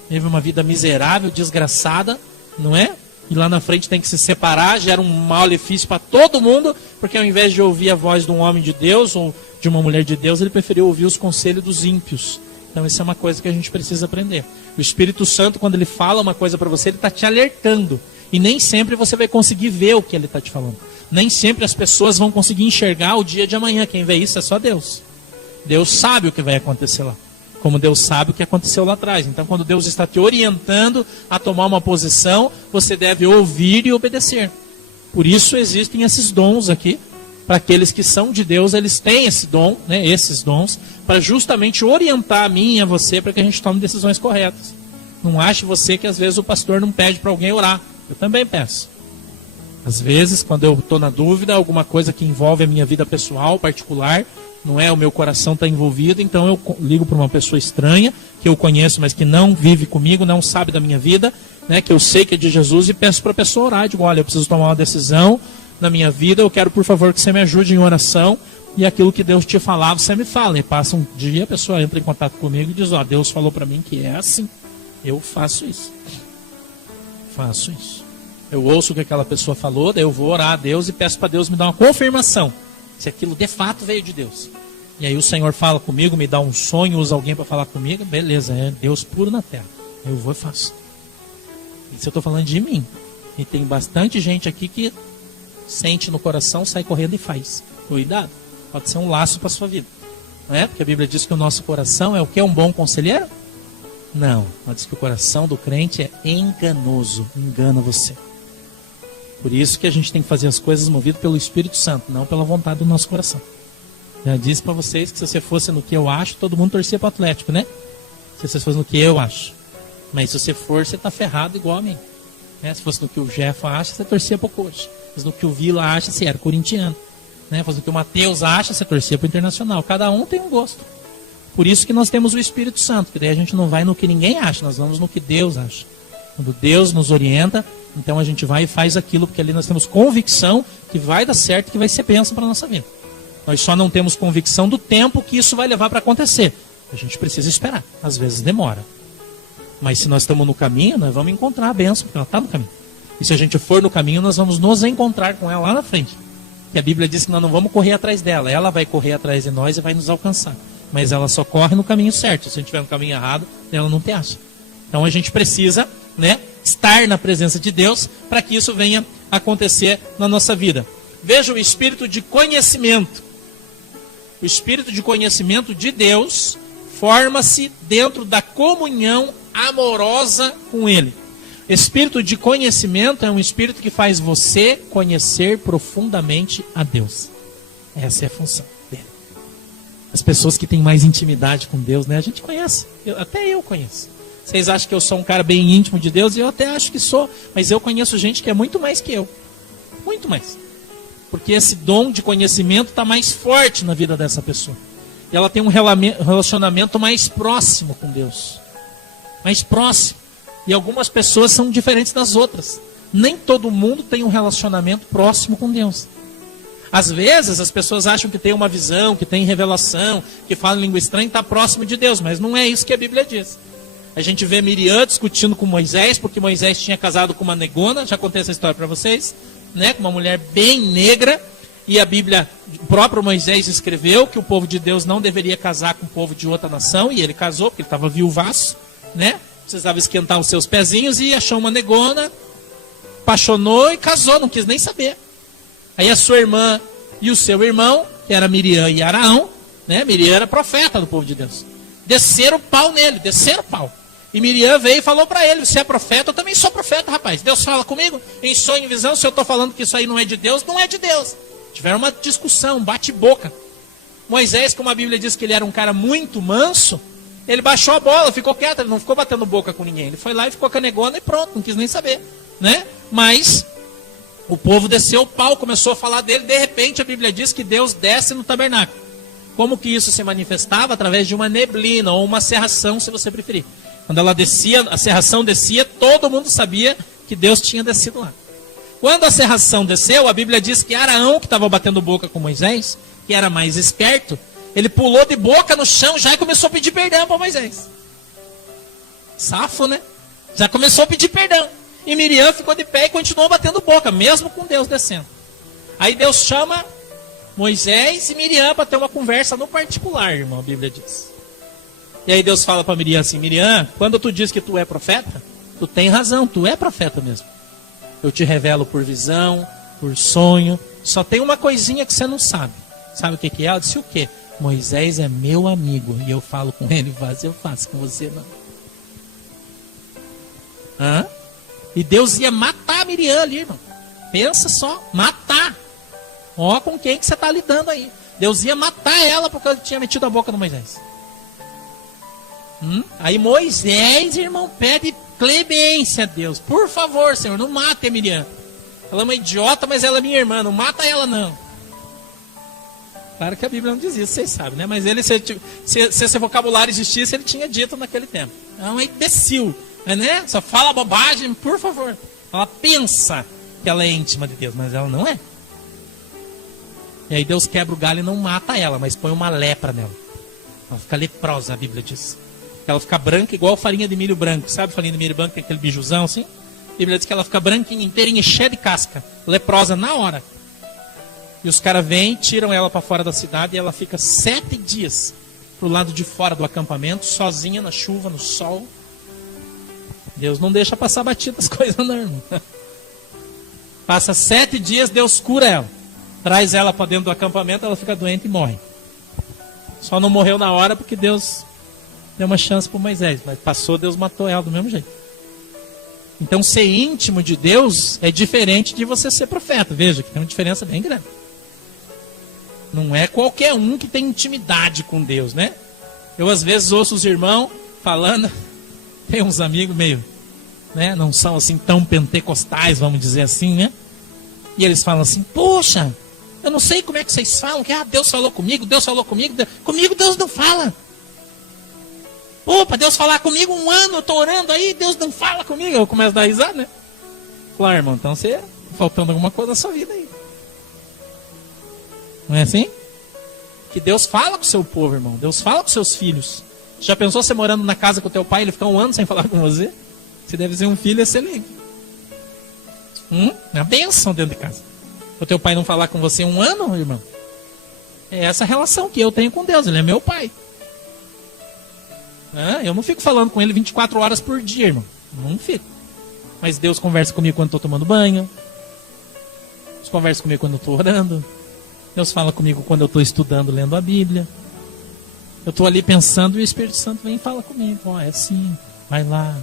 Teve uma vida miserável, desgraçada, não é? E lá na frente tem que se separar, gera um malefício para todo mundo, porque ao invés de ouvir a voz de um homem de Deus ou de uma mulher de Deus, ele preferiu ouvir os conselhos dos ímpios. Então isso é uma coisa que a gente precisa aprender. O Espírito Santo, quando ele fala uma coisa para você, ele está te alertando. E nem sempre você vai conseguir ver o que ele está te falando. Nem sempre as pessoas vão conseguir enxergar o dia de amanhã. Quem vê isso é só Deus. Deus sabe o que vai acontecer lá. Como Deus sabe o que aconteceu lá atrás. Então, quando Deus está te orientando a tomar uma posição, você deve ouvir e obedecer. Por isso existem esses dons aqui. Para aqueles que são de Deus, eles têm esse dom, né, esses dons, para justamente orientar a mim e a você para que a gente tome decisões corretas. Não ache você que às vezes o pastor não pede para alguém orar. Eu também peço. Às vezes, quando eu estou na dúvida, alguma coisa que envolve a minha vida pessoal, particular, não é, o meu coração está envolvido, então eu ligo para uma pessoa estranha, que eu conheço, mas que não vive comigo, não sabe da minha vida, né, que eu sei que é de Jesus, e peço para a pessoa orar. Eu digo, olha, eu preciso tomar uma decisão na minha vida, eu quero, por favor, que você me ajude em oração, e aquilo que Deus te falava, você me fala. E passa um dia, a pessoa entra em contato comigo e diz, ó, Deus falou para mim que é assim. Eu faço isso. Faço isso. Eu ouço o que aquela pessoa falou, daí eu vou orar a Deus e peço para Deus me dar uma confirmação se aquilo de fato veio de Deus. E aí o Senhor fala comigo, me dá um sonho, usa alguém para falar comigo, beleza, é Deus puro na terra. Eu vou e faço. Isso eu estou falando de mim. E tem bastante gente aqui que sente no coração, sai correndo e faz. Cuidado, pode ser um laço para a sua vida. Não é? Porque a Bíblia diz que o nosso coração é o que? Um bom conselheiro? Não, ela diz que o coração do crente é enganoso, engana você. Por isso que a gente tem que fazer as coisas movido pelo Espírito Santo, não pela vontade do nosso coração. Já disse para vocês que se você fosse no que eu acho, todo mundo torcia para o Atlético, né? Se você fosse no que eu acho. Mas se você for, você está ferrado igual a mim. Né? Se fosse no que o Jeff acha, você torcia para o Coxa. Se no que o Vila acha, você era corintiano. Né? Se fosse no que o Matheus acha, você torcia para o Internacional. Cada um tem um gosto. Por isso que nós temos o Espírito Santo, que daí a gente não vai no que ninguém acha, nós vamos no que Deus acha. Quando Deus nos orienta, Então a gente vai e faz aquilo, porque ali nós temos convicção que vai dar certo, que vai ser bênção para a nossa vida. Nós só não temos convicção do tempo que isso vai levar para acontecer. A gente precisa esperar. Às vezes demora. Mas se nós estamos no caminho, nós vamos encontrar a bênção, porque ela está no caminho. E se a gente for no caminho, nós vamos nos encontrar com ela lá na frente. Que a Bíblia diz que nós não vamos correr atrás dela. Ela vai correr atrás de nós e vai nos alcançar. Mas ela só corre no caminho certo. Se a gente estiver no caminho errado, ela não te acha. Então a gente precisa, estar na presença de Deus para que isso venha acontecer na nossa vida. Veja o espírito de conhecimento. O espírito de conhecimento de Deus forma-se dentro da comunhão amorosa com Ele. Espírito de conhecimento é um espírito que faz você conhecer profundamente a Deus. Essa é a função dele. As pessoas que têm mais intimidade com Deus, a gente conhece. Até eu conheço. Vocês acham que eu sou um cara bem íntimo de Deus? Eu até acho que sou. Mas eu conheço gente que é muito mais que eu. Muito mais. Porque esse dom de conhecimento está mais forte na vida dessa pessoa. E ela tem um relacionamento mais próximo com Deus. Mais próximo. E algumas pessoas são diferentes das outras. Nem todo mundo tem um relacionamento próximo com Deus. Às vezes as pessoas acham que tem uma visão, que tem revelação, que fala em língua estranha e está próximo de Deus. Mas não é isso que a Bíblia diz. A gente vê Miriam discutindo com Moisés, porque Moisés tinha casado com uma negona. Já contei essa história para vocês. Com uma mulher bem negra. E a Bíblia, o próprio Moisés escreveu que o povo de Deus não deveria casar com o povo de outra nação. E ele casou, porque ele estava viuvaço, precisava esquentar os seus pezinhos e achou uma negona, apaixonou e casou, não quis nem saber. Aí a sua irmã e o seu irmão, que era Miriam e Arão, Miriam era profeta do povo de Deus. Desceram o pau nele, desceram o pau. E Miriam veio e falou para ele: você é profeta? Eu também sou profeta, rapaz. Deus fala comigo em sonho e visão. Se eu estou falando que isso aí não é de Deus, não é de Deus. Tiveram uma discussão, um bate-boca. Moisés, como a Bíblia diz que ele era um cara muito manso, ele baixou a bola, ficou quieto, ele não ficou batendo boca com ninguém. Ele foi lá e ficou com a negona e pronto, não quis nem saber. Mas o povo desceu o pau, começou a falar dele. De repente a Bíblia diz que Deus desce no tabernáculo. Como que isso se manifestava? Através de uma neblina ou uma cerração, se você preferir. Quando ela descia, a cerração descia, todo mundo sabia que Deus tinha descido lá. Quando a cerração desceu, a Bíblia diz que Arão, que estava batendo boca com Moisés, que era mais esperto, ele pulou de boca no chão já e começou a pedir perdão para Moisés. Safo, Já começou a pedir perdão. E Miriam ficou de pé e continuou batendo boca, mesmo com Deus descendo. Aí Deus chama Moisés e Miriam para ter uma conversa no particular, irmão, a Bíblia diz. E aí Deus fala para Miriam assim: Miriam, quando tu diz que tu é profeta, tu tem razão, tu é profeta mesmo. Eu te revelo por visão, por sonho. Só tem uma coisinha que você não sabe. Sabe o que é? Ela disse: o quê? Moisés é meu amigo e eu falo com ele, eu faço com você não. E Deus ia matar a Miriam ali, irmão. Pensa só, matar. Ó, com quem que você está lidando aí? Deus ia matar ela porque ele tinha metido a boca no Moisés. Aí Moisés, irmão, pede clemência a Deus. Por favor, Senhor, não mate a Miriam. Ela é uma idiota, mas ela é minha irmã. Não mata ela, não. Claro que a Bíblia não diz isso, vocês sabem, Mas ele, se esse vocabulário existisse, ele tinha dito naquele tempo. É um imbecil, Só fala bobagem, por favor. Ela pensa que ela é íntima de Deus, mas ela não é. E aí Deus quebra o galho e não mata ela, mas põe uma lepra nela. Ela fica leprosa, a Bíblia diz. Ela fica branca igual farinha de milho branco. Sabe farinha de milho branco, tem aquele bijuzão assim? A Bíblia diz que ela fica branquinha, inteirinha, cheia de casca. Leprosa na hora. E os caras vêm, tiram ela para fora da cidade e ela fica 7 dias pro lado de fora do acampamento, sozinha na chuva, no sol. Deus não deixa passar batida as coisas não, irmão. Passa 7 dias, Deus cura ela. Traz ela para dentro do acampamento, ela fica doente e morre. Só não morreu na hora porque Deus deu uma chance para Moisés. Mas passou, Deus matou ela do mesmo jeito. Então ser íntimo de Deus é diferente de você ser profeta. Veja que tem uma diferença bem grande. Não é qualquer um que tem intimidade com Deus, Eu às vezes ouço os irmãos falando, tem uns amigos meio, não são assim tão pentecostais, vamos dizer assim, E eles falam assim: poxa, eu não sei como é que vocês falam, que Deus falou comigo, comigo Deus não fala. Para Deus falar comigo 1 ano, eu estou orando aí, Deus não fala comigo. Eu começo a dar risada, Claro, irmão, então você tá faltando alguma coisa na sua vida aí. Não é assim? Que Deus fala com o seu povo, irmão. Deus fala com os seus filhos. Já pensou você morando na casa com o teu pai e ele ficar um ano sem falar com você? Você deve ser um filho excelente. Uma bênção dentro de casa. O teu pai não falar com você um ano, irmão? É essa relação que eu tenho com Deus. Ele é meu pai. Eu não fico falando com ele 24 horas por dia, irmão. Não fico. Mas Deus conversa comigo quando estou tomando banho. Deus conversa comigo quando eu estou orando. Deus fala comigo quando eu estou estudando, lendo a Bíblia. Eu estou ali pensando e o Espírito Santo vem e fala comigo. Ó, é assim, vai lá,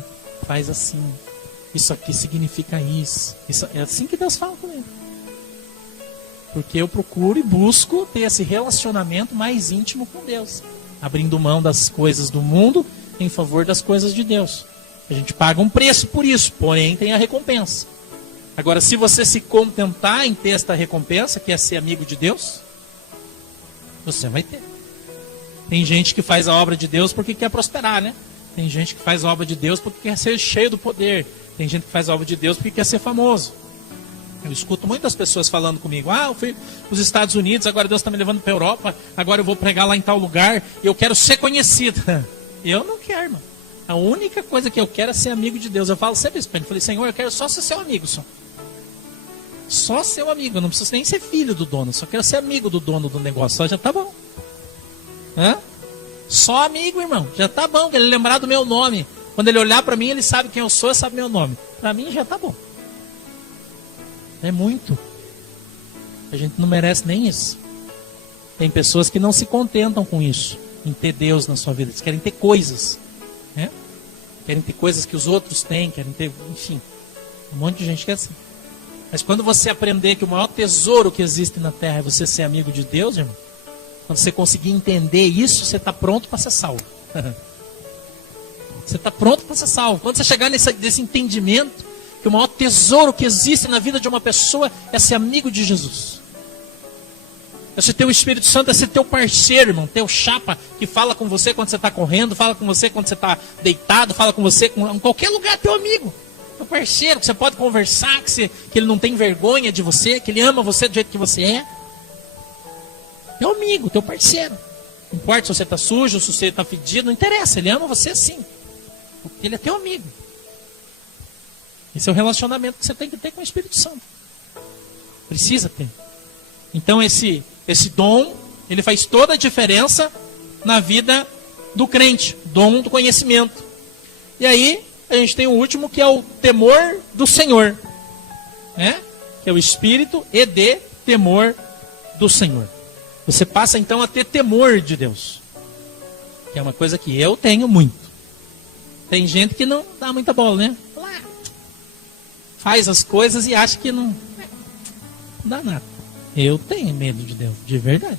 faz assim. Isso aqui significa isso. É assim que Deus fala comigo. Porque eu procuro e busco ter esse relacionamento mais íntimo com Deus. Abrindo mão das coisas do mundo em favor das coisas de Deus. A gente paga um preço por isso, porém tem a recompensa. Agora, se você se contentar em ter esta recompensa, que é ser amigo de Deus, você vai ter. Tem gente que faz a obra de Deus porque quer prosperar, né? Tem gente que faz a obra de Deus porque quer ser cheio do poder. Tem gente que faz a obra de Deus porque quer ser famoso. Eu escuto muitas pessoas falando comigo: eu fui para os Estados Unidos, agora Deus está me levando para a Europa, agora eu vou pregar lá em tal lugar, eu quero ser conhecido. Eu não quero, irmão. A única coisa que eu quero é ser amigo de Deus. Eu falo sempre isso para ele. Eu falei: Senhor, eu quero só ser seu amigo, só seu amigo. Eu não preciso nem ser filho do dono, só quero ser amigo do dono do negócio. Só já tá bom. Só amigo, irmão. Já tá bom, ele lembrar do meu nome. Quando ele olhar para mim, ele sabe quem eu sou, sabe meu nome. Para mim já tá bom. É muito. A gente não merece nem isso. Tem pessoas que não se contentam com isso, em ter Deus na sua vida. Eles querem ter coisas, né? Querem ter coisas que os outros têm, querem ter, enfim. Um monte de gente que é assim. Mas quando você aprender que o maior tesouro que existe na terra é você ser amigo de Deus, irmão, quando você conseguir entender isso, você está pronto para ser salvo. Você está pronto para ser salvo. Quando você chegar nesse entendimento, que o maior tesouro que existe na vida de uma pessoa é ser amigo de Jesus. É ser teu Espírito Santo, é ser teu parceiro, irmão, teu chapa, que fala com você quando você está correndo, fala com você quando você está deitado, fala com você em qualquer lugar, teu amigo. Teu parceiro, que você pode conversar, que ele não tem vergonha de você, que ele ama você do jeito que você é. Teu amigo, teu parceiro. Não importa se você está sujo, se você está fedido, não interessa, ele ama você sim. Porque ele é teu amigo. Esse é o relacionamento que você tem que ter com o Espírito Santo. Precisa ter. Então esse dom, ele faz toda a diferença na vida do crente. Dom do conhecimento. E aí, a gente tem o último, que é o temor do Senhor. Né? Que é o espírito e de temor do Senhor. Você passa então a ter temor de Deus. Que é uma coisa que eu tenho muito. Tem gente que não dá muita bola, né? Faz as coisas e acha que não dá nada. Eu tenho medo de Deus, de verdade.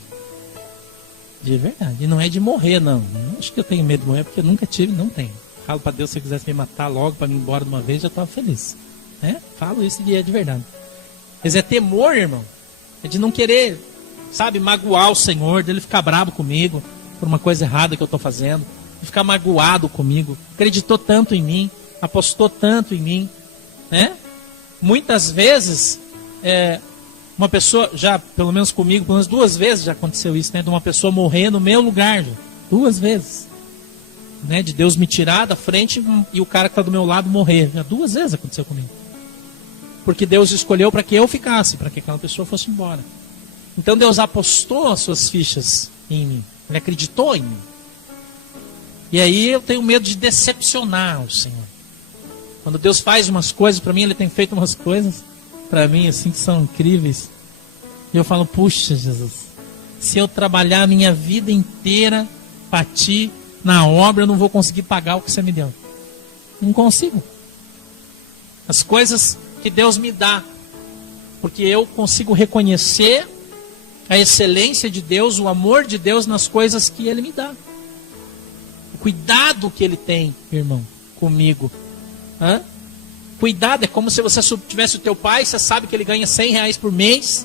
De verdade. E não é de morrer, não. Não acho que eu tenho medo de morrer, porque eu nunca tive, não tenho. Falo para Deus, se ele quisesse me matar logo, para mim ir embora de uma vez, eu estava feliz. Né? Falo isso e é de verdade. Mas é temor, irmão. É de não querer, sabe, magoar o Senhor, dele ficar bravo comigo por uma coisa errada que eu estou fazendo. De ficar magoado comigo. Acreditou tanto em mim, apostou tanto em mim. Né? Muitas vezes, uma pessoa, já pelo menos comigo, pelo menos 2 vezes já aconteceu isso, né? De uma pessoa morrer no meu lugar. 2 vezes. Né? De Deus me tirar da frente e o cara que está do meu lado morrer. Já 2 vezes aconteceu comigo. Porque Deus escolheu para que eu ficasse, para que aquela pessoa fosse embora. Então Deus apostou as suas fichas em mim. Ele acreditou em mim. E aí eu tenho medo de decepcionar o Senhor. Quando Deus faz umas coisas para mim, Ele tem feito umas coisas para mim assim que são incríveis. E eu falo: puxa, Jesus, se eu trabalhar a minha vida inteira para Ti, na obra, eu não vou conseguir pagar o que Você me deu. Não consigo. As coisas que Deus me dá, porque eu consigo reconhecer a excelência de Deus, o amor de Deus nas coisas que Ele me dá. O cuidado que Ele tem, irmão, comigo. Cuidado, é como se você tivesse o teu pai, você sabe que ele ganha R$100 por mês,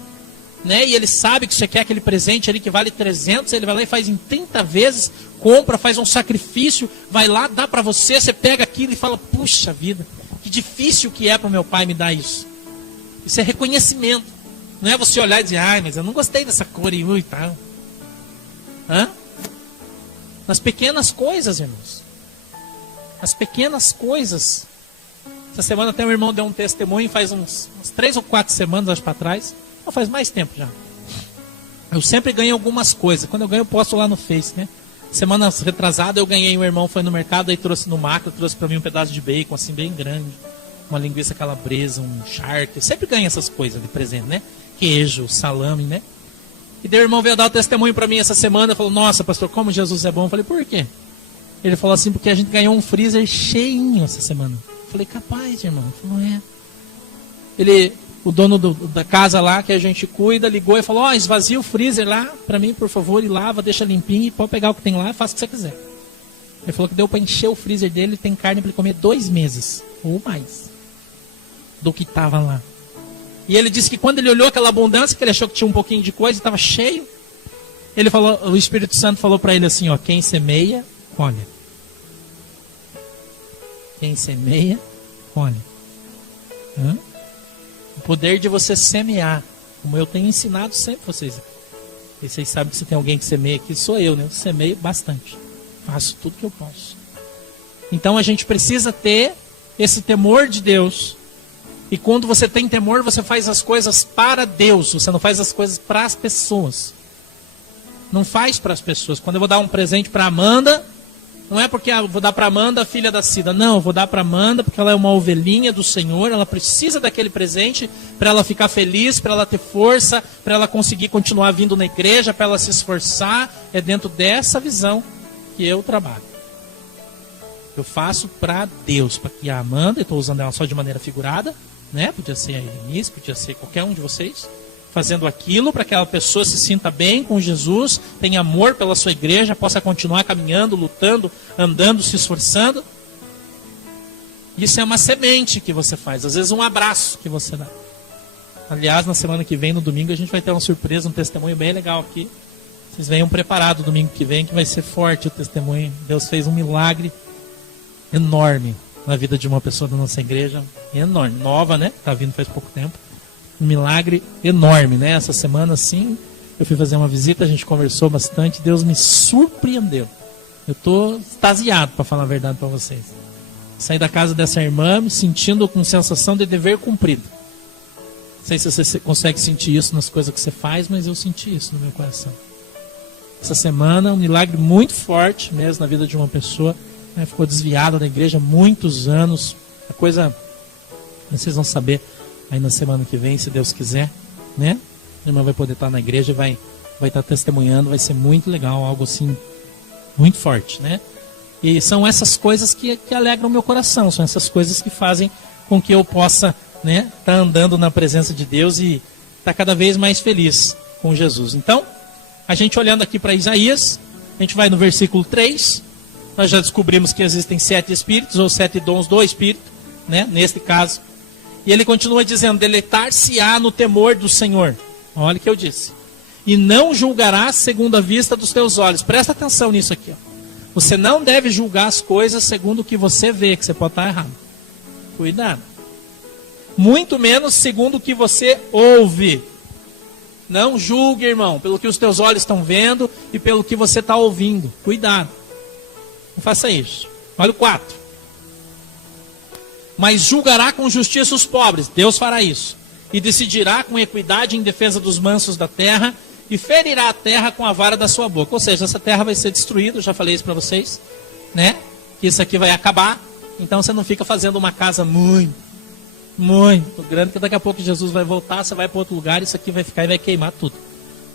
né? E ele sabe que você quer aquele presente ali que vale 300, ele vai lá e faz em 30 vezes, compra, faz um sacrifício, vai lá, dá para você, você pega aquilo e fala: puxa vida, Que difícil que é para o meu pai me dar isso. Isso é reconhecimento. Não é você olhar e dizer, ai, mas eu não gostei dessa cor e tal. Hã? Nas pequenas coisas, irmãos. As pequenas coisas. Essa semana até um irmão deu um testemunho, faz uns 3 ou 4 semanas, acho, para trás. Não, faz mais tempo já. Eu sempre ganho algumas coisas. Quando eu ganho, eu posto lá no Face, né? Semana retrasada eu ganhei, um irmão foi no mercado e trouxe no macro, trouxe para mim um pedaço de bacon, assim, bem grande. Uma linguiça calabresa, um charque. Eu sempre ganho essas coisas de presente, né? Queijo, salame, né? E daí o irmão veio dar o testemunho para mim essa semana, falou, nossa, pastor, como Jesus é bom. Eu falei, por quê? Ele falou assim, porque a gente ganhou um freezer cheinho essa semana. Eu falei, capaz, irmão. Ele falou, o dono da casa lá, que a gente cuida, ligou e falou, esvazia o freezer lá para mim, por favor, e lava, deixa limpinho, e pode pegar o que tem lá e faça o que você quiser. Ele falou que deu para encher o freezer dele, tem carne para ele comer 2 meses, ou mais, do que estava lá. E ele disse que quando ele olhou aquela abundância, que ele achou que tinha um pouquinho de coisa, estava cheio, ele falou, o Espírito Santo falou para ele assim, quem semeia, colhe. Quem semeia, colhe. O poder de você semear, como eu tenho ensinado sempre vocês. E vocês sabem que se tem alguém que semeia aqui, sou eu, né? Eu semeio bastante. Faço tudo que eu posso. Então a gente precisa ter esse temor de Deus. E quando você tem temor, você faz as coisas para Deus. Você não faz as coisas para as pessoas. Não faz para as pessoas. Quando eu vou dar um presente para Amanda, não é porque eu vou dar para Amanda, filha da Cida. Não, eu vou dar para Amanda porque ela é uma ovelhinha do Senhor. Ela precisa daquele presente para ela ficar feliz, para ela ter força, para ela conseguir continuar vindo na igreja, para ela se esforçar. É dentro dessa visão que eu trabalho. Eu faço para Deus, para que a Amanda, eu estou usando ela só de maneira figurada, né? Podia ser a Eunice, podia ser qualquer um de vocês, fazendo aquilo para que aquela pessoa se sinta bem com Jesus, tenha amor pela sua igreja, possa continuar caminhando, lutando, andando, se esforçando. Isso é uma semente que você faz, às vezes um abraço que você dá. Aliás, na semana que vem, no domingo, a gente vai ter uma surpresa, um testemunho bem legal aqui. Vocês venham preparados domingo que vem, que vai ser forte o testemunho. Deus fez um milagre enorme na vida de uma pessoa da nossa igreja, enorme, nova, né? Está vindo faz pouco tempo. Um milagre enorme, né? Essa semana, sim, eu fui fazer uma visita, a gente conversou bastante, Deus me surpreendeu. Eu estou extasiado, para falar a verdade para vocês. Saí da casa dessa irmã me sentindo com sensação de dever cumprido. Não sei se você consegue sentir isso nas coisas que você faz, mas eu senti isso no meu coração. Essa semana, um milagre muito forte mesmo na vida de uma pessoa, né? Ficou desviada da igreja há muitos anos. A coisa, vocês vão saber aí na semana que vem, se Deus quiser, né? A irmã vai poder estar na igreja e vai estar testemunhando, vai ser muito legal, algo assim, muito forte, né? E são essas coisas que alegram o meu coração, são essas coisas que fazem com que eu possa, né, estar andando na presença de Deus e estar cada vez mais feliz com Jesus. Então, a gente olhando aqui para Isaías, a gente vai no versículo 3, nós já descobrimos que existem 7 espíritos, ou 7 dons do Espírito, né, neste caso. E ele continua dizendo, deleitar-se-á no temor do Senhor. Olha o que eu disse. E não julgarás segundo a vista dos teus olhos. Presta atenção nisso aqui. Ó. Você não deve julgar as coisas segundo o que você vê, que você pode estar errado. Cuidado. Muito menos segundo o que você ouve. Não julgue, irmão, pelo que os teus olhos estão vendo e pelo que você está ouvindo. Cuidado. Não faça isso. Olha o 4. Mas julgará com justiça os pobres. Deus fará isso. E decidirá com equidade em defesa dos mansos da terra. E ferirá a terra com a vara da sua boca. Ou seja, essa terra vai ser destruída. Eu já falei isso para vocês, né? Que isso aqui vai acabar. Então você não fica fazendo uma casa muito grande, que daqui a pouco Jesus vai voltar, você vai para outro lugar, isso aqui vai ficar e vai queimar tudo,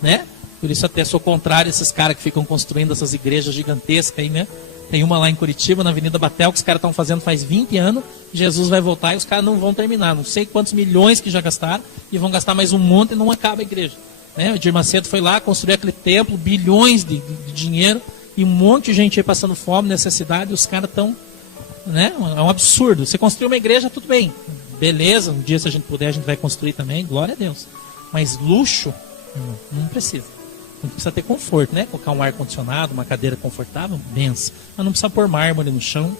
né? Por isso até sou contrário a esses caras que ficam construindo essas igrejas gigantescas aí, né? Tem uma lá em Curitiba, na Avenida Batel, que os caras estão fazendo faz 20 anos, Jesus vai voltar e os caras não vão terminar, não sei quantos milhões que já gastaram, e vão gastar mais um monte e não acaba a igreja, né? O Edir Macedo foi lá, construiu aquele templo, bilhões de dinheiro, e um monte de gente aí passando fome, necessidade, e os caras estão, né? É um absurdo. Você construir uma igreja, tudo bem, beleza, um dia se a gente puder a gente vai construir também, glória a Deus. Mas luxo, não precisa. Não precisa ter conforto, né? Colocar um ar-condicionado, uma cadeira confortável, benção. Mas não precisa pôr mármore no chão,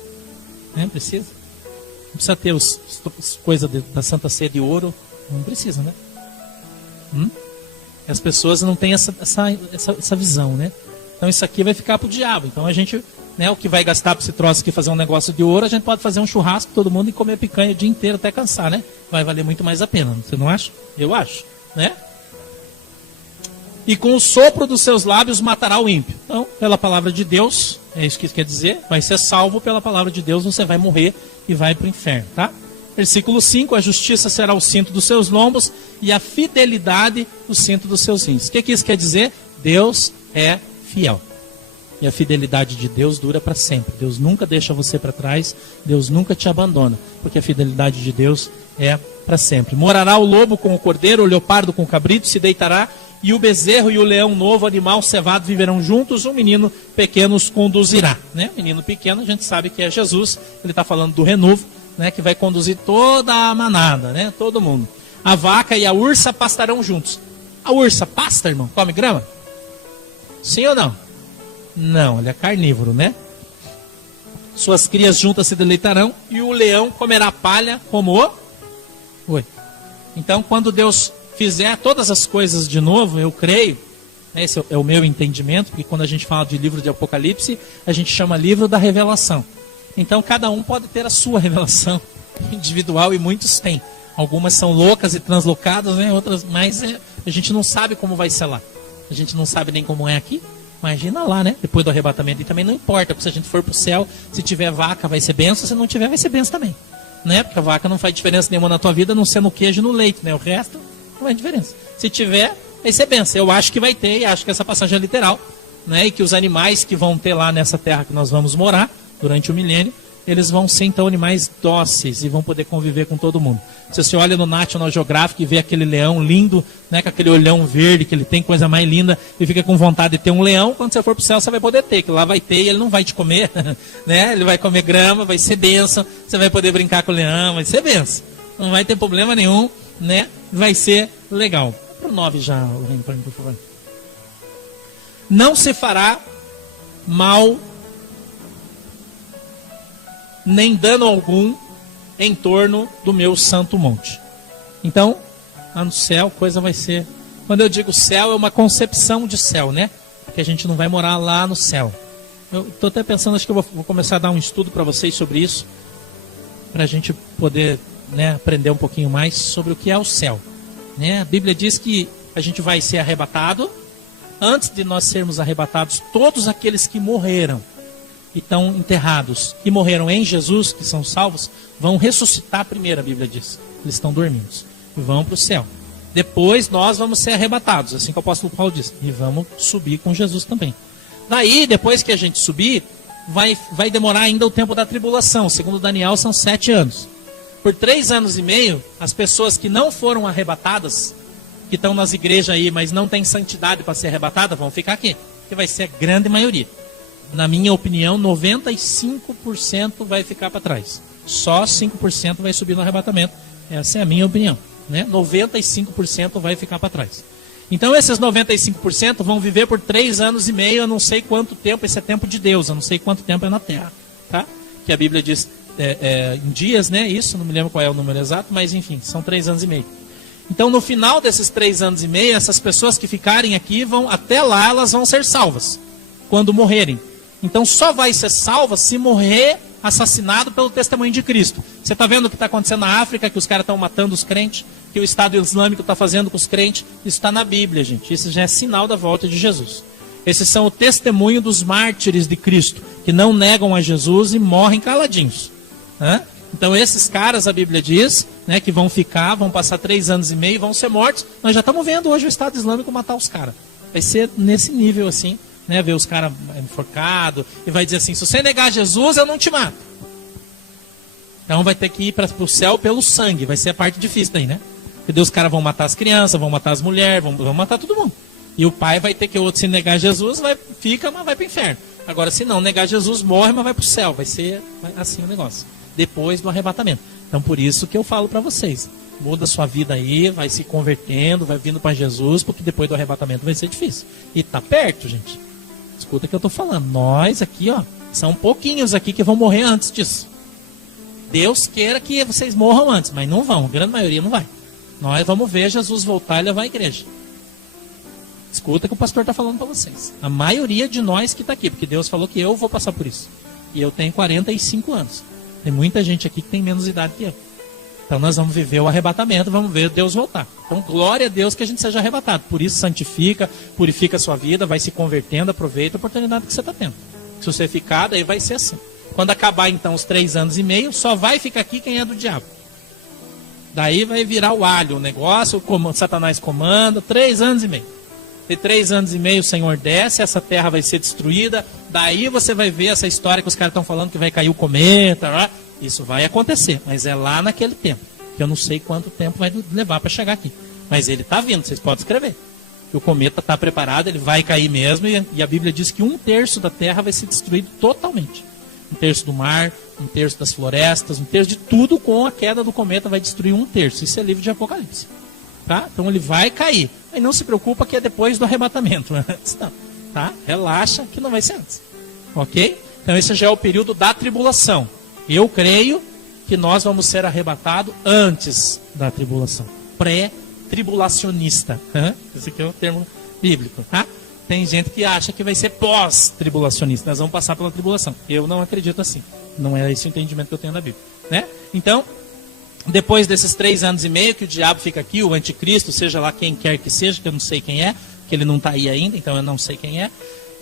né? Precisa? precisa ter as coisas da Santa Ceia de ouro. Não precisa, né? As pessoas não têm essa visão, né? Então isso aqui vai ficar pro diabo. Então a gente, né, o que vai gastar para esse troço aqui fazer um negócio de ouro, a gente pode fazer um churrasco todo mundo e comer picanha o dia inteiro até cansar, né? Vai valer muito mais a pena, você não acha? Eu acho, né? E com o sopro dos seus lábios matará o ímpio. Então, pela palavra de Deus, é isso que isso quer dizer, vai ser salvo pela palavra de Deus, você vai morrer e vai para o inferno, tá? Versículo 5, a justiça será o cinto dos seus lombos e a fidelidade o cinto dos seus rins. O que isso quer dizer? Deus é fiel. E a fidelidade de Deus dura para sempre. Deus nunca deixa você para trás, Deus nunca te abandona, porque a fidelidade de Deus é para sempre. Morará o lobo com o cordeiro, o leopardo com o cabrito, se deitará, e o bezerro e o leão novo, animal cevado, viverão juntos, um menino pequeno os conduzirá. Né? Menino pequeno, a gente sabe que é Jesus, ele está falando do renovo, né, que vai conduzir toda a manada, né, todo mundo. A vaca e a ursa pastarão juntos. A ursa pasta, irmão? Come grama? Sim ou não? Não, ele é carnívoro, né? Suas crias juntas se deleitarão e o leão comerá palha como o... Oi. Então, quando Deus fizer todas as coisas de novo, eu creio, esse é o meu entendimento, porque quando a gente fala de livro de Apocalipse, a gente chama livro da revelação. Então cada um pode ter a sua revelação individual e muitos têm. Algumas são loucas e translocadas, né? Outras, mas a gente não sabe como vai ser lá. A gente não sabe nem como é aqui. Imagina lá, né? Depois do arrebatamento. E também não importa, porque se a gente for para o céu, se tiver vaca vai ser benção, se não tiver vai ser benção também. Né? Porque a vaca não faz diferença nenhuma na tua vida, a não ser no queijo e no leite, né? O resto não faz diferença. Se tiver, vai ser benção. Eu acho que vai ter, e acho que essa passagem é literal, né? E que os animais que vão ter lá nessa terra que nós vamos morar durante o milênio, eles vão ser então animais dóceis e vão poder conviver com todo mundo. Se você olha no National Geographic e vê aquele leão lindo, né, com aquele olhão verde, que ele tem coisa mais linda, e fica com vontade de ter um leão, quando você for para o céu você vai poder ter, que lá vai ter e ele não vai te comer, né? Ele vai comer grama, vai ser bênção, você vai poder brincar com o leão, vai ser bênção. Não vai ter problema nenhum, né? Vai ser legal. Para o 9 já, por favor. Não se fará mal nem dano algum em torno do meu santo monte. Então, lá no céu, coisa vai ser... Quando eu digo céu, é uma concepção de céu, né? Porque a gente não vai morar lá no céu. Eu estou até pensando, acho que eu vou começar a dar um estudo para vocês sobre isso, para a gente poder, né, aprender um pouquinho mais sobre o que é o céu. Né? A Bíblia diz que a gente vai ser arrebatado. Antes de nós sermos arrebatados, todos aqueles que morreram e estão enterrados, que morreram em Jesus, que são salvos, vão ressuscitar primeiro, a Bíblia diz. Eles estão dormindo e vão para o céu. Depois nós vamos ser arrebatados, assim que o apóstolo Paulo diz, e vamos subir com Jesus também. Daí, depois que a gente subir, vai demorar ainda o tempo da tribulação. Segundo Daniel, são 7 anos. Por 3 anos e meio, as pessoas que não foram arrebatadas, que estão nas igrejas aí, mas não têm santidade para ser arrebatada, vão ficar aqui, que vai ser a grande maioria. Na minha opinião, 95% vai ficar para trás. Só 5% vai subir no arrebatamento. Essa é a minha opinião. Né? 95% vai ficar para trás. Então esses 95% vão viver por 3 anos e meio, eu não sei quanto tempo, esse é tempo de Deus, eu não sei quanto tempo é na Terra. Tá? Que a Bíblia diz em dias, né? Isso, não me lembro qual é o número exato, mas enfim, são 3 anos e meio. Então no final desses 3 anos e meio, essas pessoas que ficarem aqui, até lá elas vão ser salvas, quando morrerem. Então só vai ser salva se morrer assassinado pelo testemunho de Cristo. Você está vendo o que está acontecendo na África, que os caras estão matando os crentes, que o Estado Islâmico está fazendo com os crentes? Isso está na Bíblia, gente. Isso já é sinal da volta de Jesus. Esses são o testemunho dos mártires de Cristo, que não negam a Jesus e morrem caladinhos. Então esses caras, a Bíblia diz, né, que vão passar 3 anos e meio e vão ser mortos. Nós já estamos vendo hoje o Estado Islâmico matar os caras. Vai ser nesse nível assim. Né, ver os caras enforcados, e vai dizer assim, se você negar Jesus, eu não te mato. Então vai ter que ir para o céu pelo sangue, vai ser a parte difícil daí, né? Porque os caras vão matar as crianças, vão matar as mulheres, vão matar todo mundo. E o pai vai ter que, outro, se negar Jesus, fica, mas vai para o inferno. Agora, se não negar Jesus, morre, mas vai para o céu. Vai ser assim o negócio, depois do arrebatamento. Então por isso que eu falo para vocês, muda a sua vida aí, vai se convertendo, vai vindo para Jesus, porque depois do arrebatamento vai ser difícil. E tá perto, gente. Escuta o que eu estou falando. Nós aqui, ó, são pouquinhos aqui que vão morrer antes disso. Deus queira que vocês morram antes, mas não vão, a grande maioria não vai. Nós vamos ver Jesus voltar e levar a igreja. Escuta o que o pastor está falando para vocês. A maioria de nós que está aqui, porque Deus falou que eu vou passar por isso. E eu tenho 45 anos. Tem muita gente aqui que tem menos idade que eu. Então nós vamos viver o arrebatamento, vamos ver Deus voltar. Então glória a Deus que a gente seja arrebatado. Por isso santifica, purifica a sua vida, vai se convertendo, aproveita a oportunidade que você está tendo. Se você ficar, daí vai ser assim. Quando acabar então os 3 anos e meio, só vai ficar aqui quem é do diabo. Daí vai virar o alho, o negócio, Satanás comanda, 3 anos e meio. De 3 anos e meio o Senhor desce, essa terra vai ser destruída. Daí você vai ver essa história que os caras estão falando que vai cair o cometa. Né? Isso vai acontecer, mas é lá naquele tempo. Que eu não sei quanto tempo vai levar para chegar aqui. Mas ele está vindo, vocês podem escrever. Que o cometa está preparado, ele vai cair mesmo. E a Bíblia diz que 1/3 da terra vai ser destruído totalmente. 1/3 do mar, 1/3 das florestas, 1/3 de tudo com a queda do cometa vai destruir 1/3. Isso é livro de Apocalipse. Tá? Então ele vai cair. Aí não se preocupa que é depois do arrebatamento. Antes não. Tá? Relaxa que não vai ser antes. Ok? Então esse já é o período da tribulação. Eu creio que nós vamos ser arrebatados antes da tribulação. Pré-tribulacionista. Esse aqui é o termo bíblico. Tá? Tem gente que acha que vai ser pós-tribulacionista. Nós vamos passar pela tribulação. Eu não acredito assim. Não é esse o entendimento que eu tenho da Bíblia. Né? Então, depois desses 3 anos e meio que o diabo fica aqui, o anticristo, seja lá quem quer que seja, que eu não sei quem é, que ele não está aí ainda, então eu não sei quem é.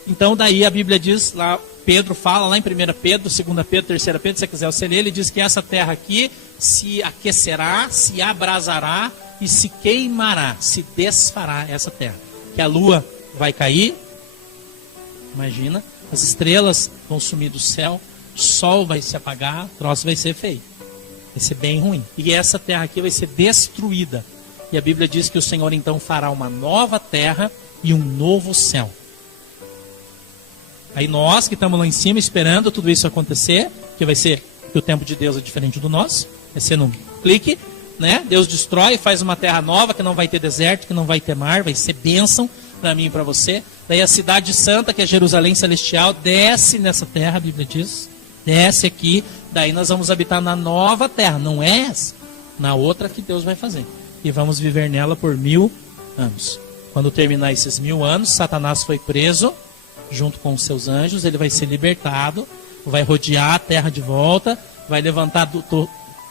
Então daí a Bíblia diz, lá Pedro fala, lá em 1 Pedro, 2 Pedro, 3 Pedro, se você quiser você ler, ele diz que essa terra aqui se aquecerá, se abrasará e se queimará, se desfará essa terra. Que a lua vai cair, imagina, as estrelas vão sumir do céu, o sol vai se apagar, o troço vai ser feio. Vai ser bem ruim. E essa terra aqui vai ser destruída. E a Bíblia diz que o Senhor então fará uma nova terra e um novo céu. Aí nós que estamos lá em cima esperando tudo isso acontecer, que vai ser que o tempo de Deus é diferente do nosso, vai ser num clique, né? Deus destrói, faz uma terra nova que não vai ter deserto, que não vai ter mar, vai ser bênção para mim e para você. Daí a cidade santa, que é Jerusalém celestial, desce nessa terra, a Bíblia diz, desce aqui. Daí nós vamos habitar na nova terra, não é essa, na outra que Deus vai fazer. E vamos viver nela por 1000 anos. Quando terminar esses 1000 anos, Satanás foi preso, junto com os seus anjos, ele vai ser libertado, vai rodear a terra de volta, vai levantar,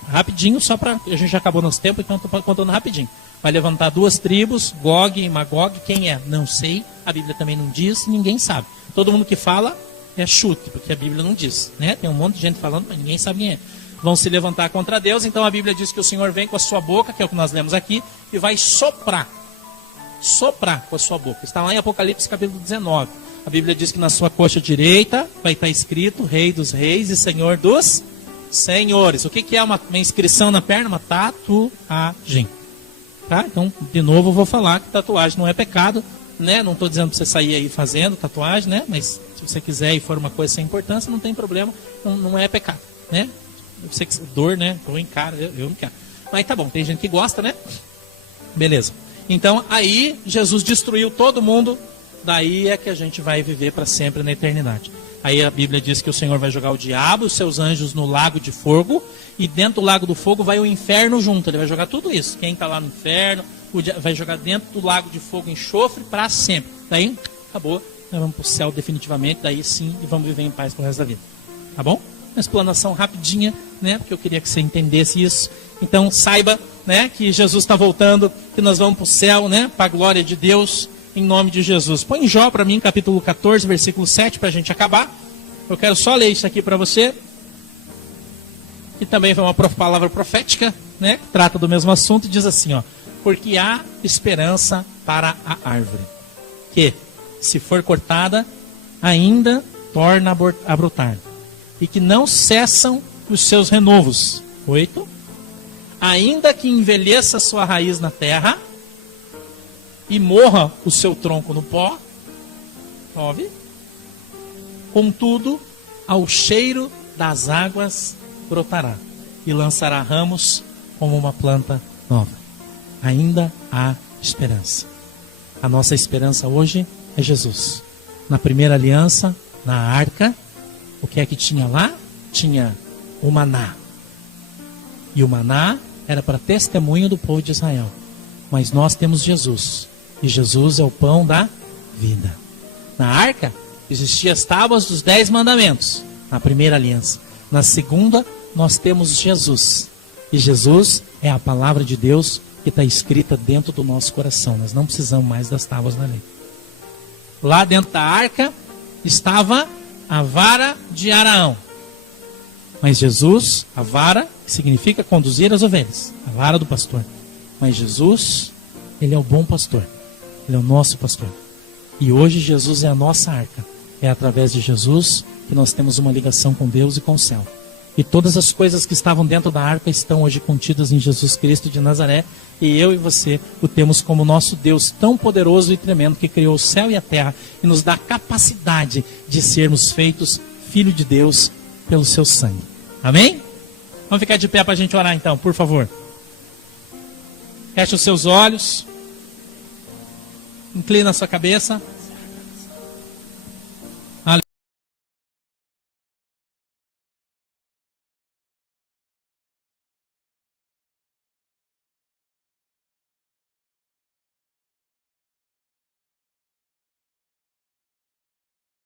rapidinho, só para, a gente já acabou nosso tempo, então estou contando rapidinho. Vai levantar 2 tribos, Gog e Magog, quem é? Não sei, a Bíblia também não diz, ninguém sabe. Todo mundo que fala é chute, porque a Bíblia não diz, né? Tem um monte de gente falando, mas ninguém sabe quem é. Vão se levantar contra Deus, então a Bíblia diz que o Senhor vem com a sua boca, que é o que nós lemos aqui, e vai soprar com a sua boca. Está lá em Apocalipse capítulo 19. A Bíblia diz que na sua coxa direita vai estar escrito Rei dos Reis e Senhor dos Senhores. O que é uma inscrição na perna? Uma tatuagem. Tá? Então, de novo, eu vou falar que tatuagem não é pecado, né? Não estou dizendo para você sair aí fazendo tatuagem, né? Mas se você quiser e for uma coisa sem importância, não tem problema, não é pecado, né? Você que dor, né? Eu encaro, eu não quero. Mas tá bom, tem gente que gosta, né? Beleza. Então, aí Jesus destruiu todo mundo, daí é que a gente vai viver para sempre na eternidade. Aí a Bíblia diz que o Senhor vai jogar o diabo e os seus anjos no lago de fogo, e dentro do lago do fogo vai o inferno junto. Ele vai jogar tudo isso. Quem está lá no inferno, vai jogar dentro do lago de fogo enxofre para sempre. Daí, acabou. Nós vamos para o céu definitivamente, daí sim, e vamos viver em paz pro resto da vida. Tá bom? Uma explanação rapidinha, né? Porque eu queria que você entendesse isso. Então saiba, né, que Jesus está voltando, que nós vamos para o céu, né? Para a glória de Deus, em nome de Jesus. Põe em Jó para mim, capítulo 14, versículo 7, para a gente acabar. Eu quero só ler isso aqui para você. Que também foi uma palavra profética, né? Que trata do mesmo assunto e diz assim, ó. Porque há esperança para a árvore, que, se for cortada, ainda torna a brotar. E que não cessam os seus renovos. 8. Ainda que envelheça sua raiz na terra e morra o seu tronco no pó. 9. Contudo, ao cheiro das águas brotará e lançará ramos como uma planta nova. Ainda há esperança. A nossa esperança hoje é Jesus. Na primeira aliança, na arca, o que é que tinha lá? Tinha o maná. E o maná era para testemunho do povo de Israel. Mas nós temos Jesus. E Jesus é o pão da vida. Na arca existiam as tábuas dos 10 mandamentos, na primeira aliança. Na segunda, nós temos Jesus. E Jesus é a palavra de Deus que está escrita dentro do nosso coração. Nós não precisamos mais das tábuas da lei. Lá dentro da arca estava a vara de Araão. Mas Jesus, a vara, que significa conduzir as ovelhas, a vara do pastor. Mas Jesus, ele é o bom pastor. Ele é o nosso pastor. E hoje Jesus é a nossa arca. É através de Jesus que nós temos uma ligação com Deus e com o céu. E todas as coisas que estavam dentro da arca estão hoje contidas em Jesus Cristo de Nazaré. E eu e você o temos como nosso Deus tão poderoso e tremendo que criou o céu e a terra e nos dá a capacidade de sermos feitos filho de Deus pelo seu sangue. Amém? Vamos ficar de pé para a gente orar então, por favor. Feche os seus olhos. Inclina a sua cabeça.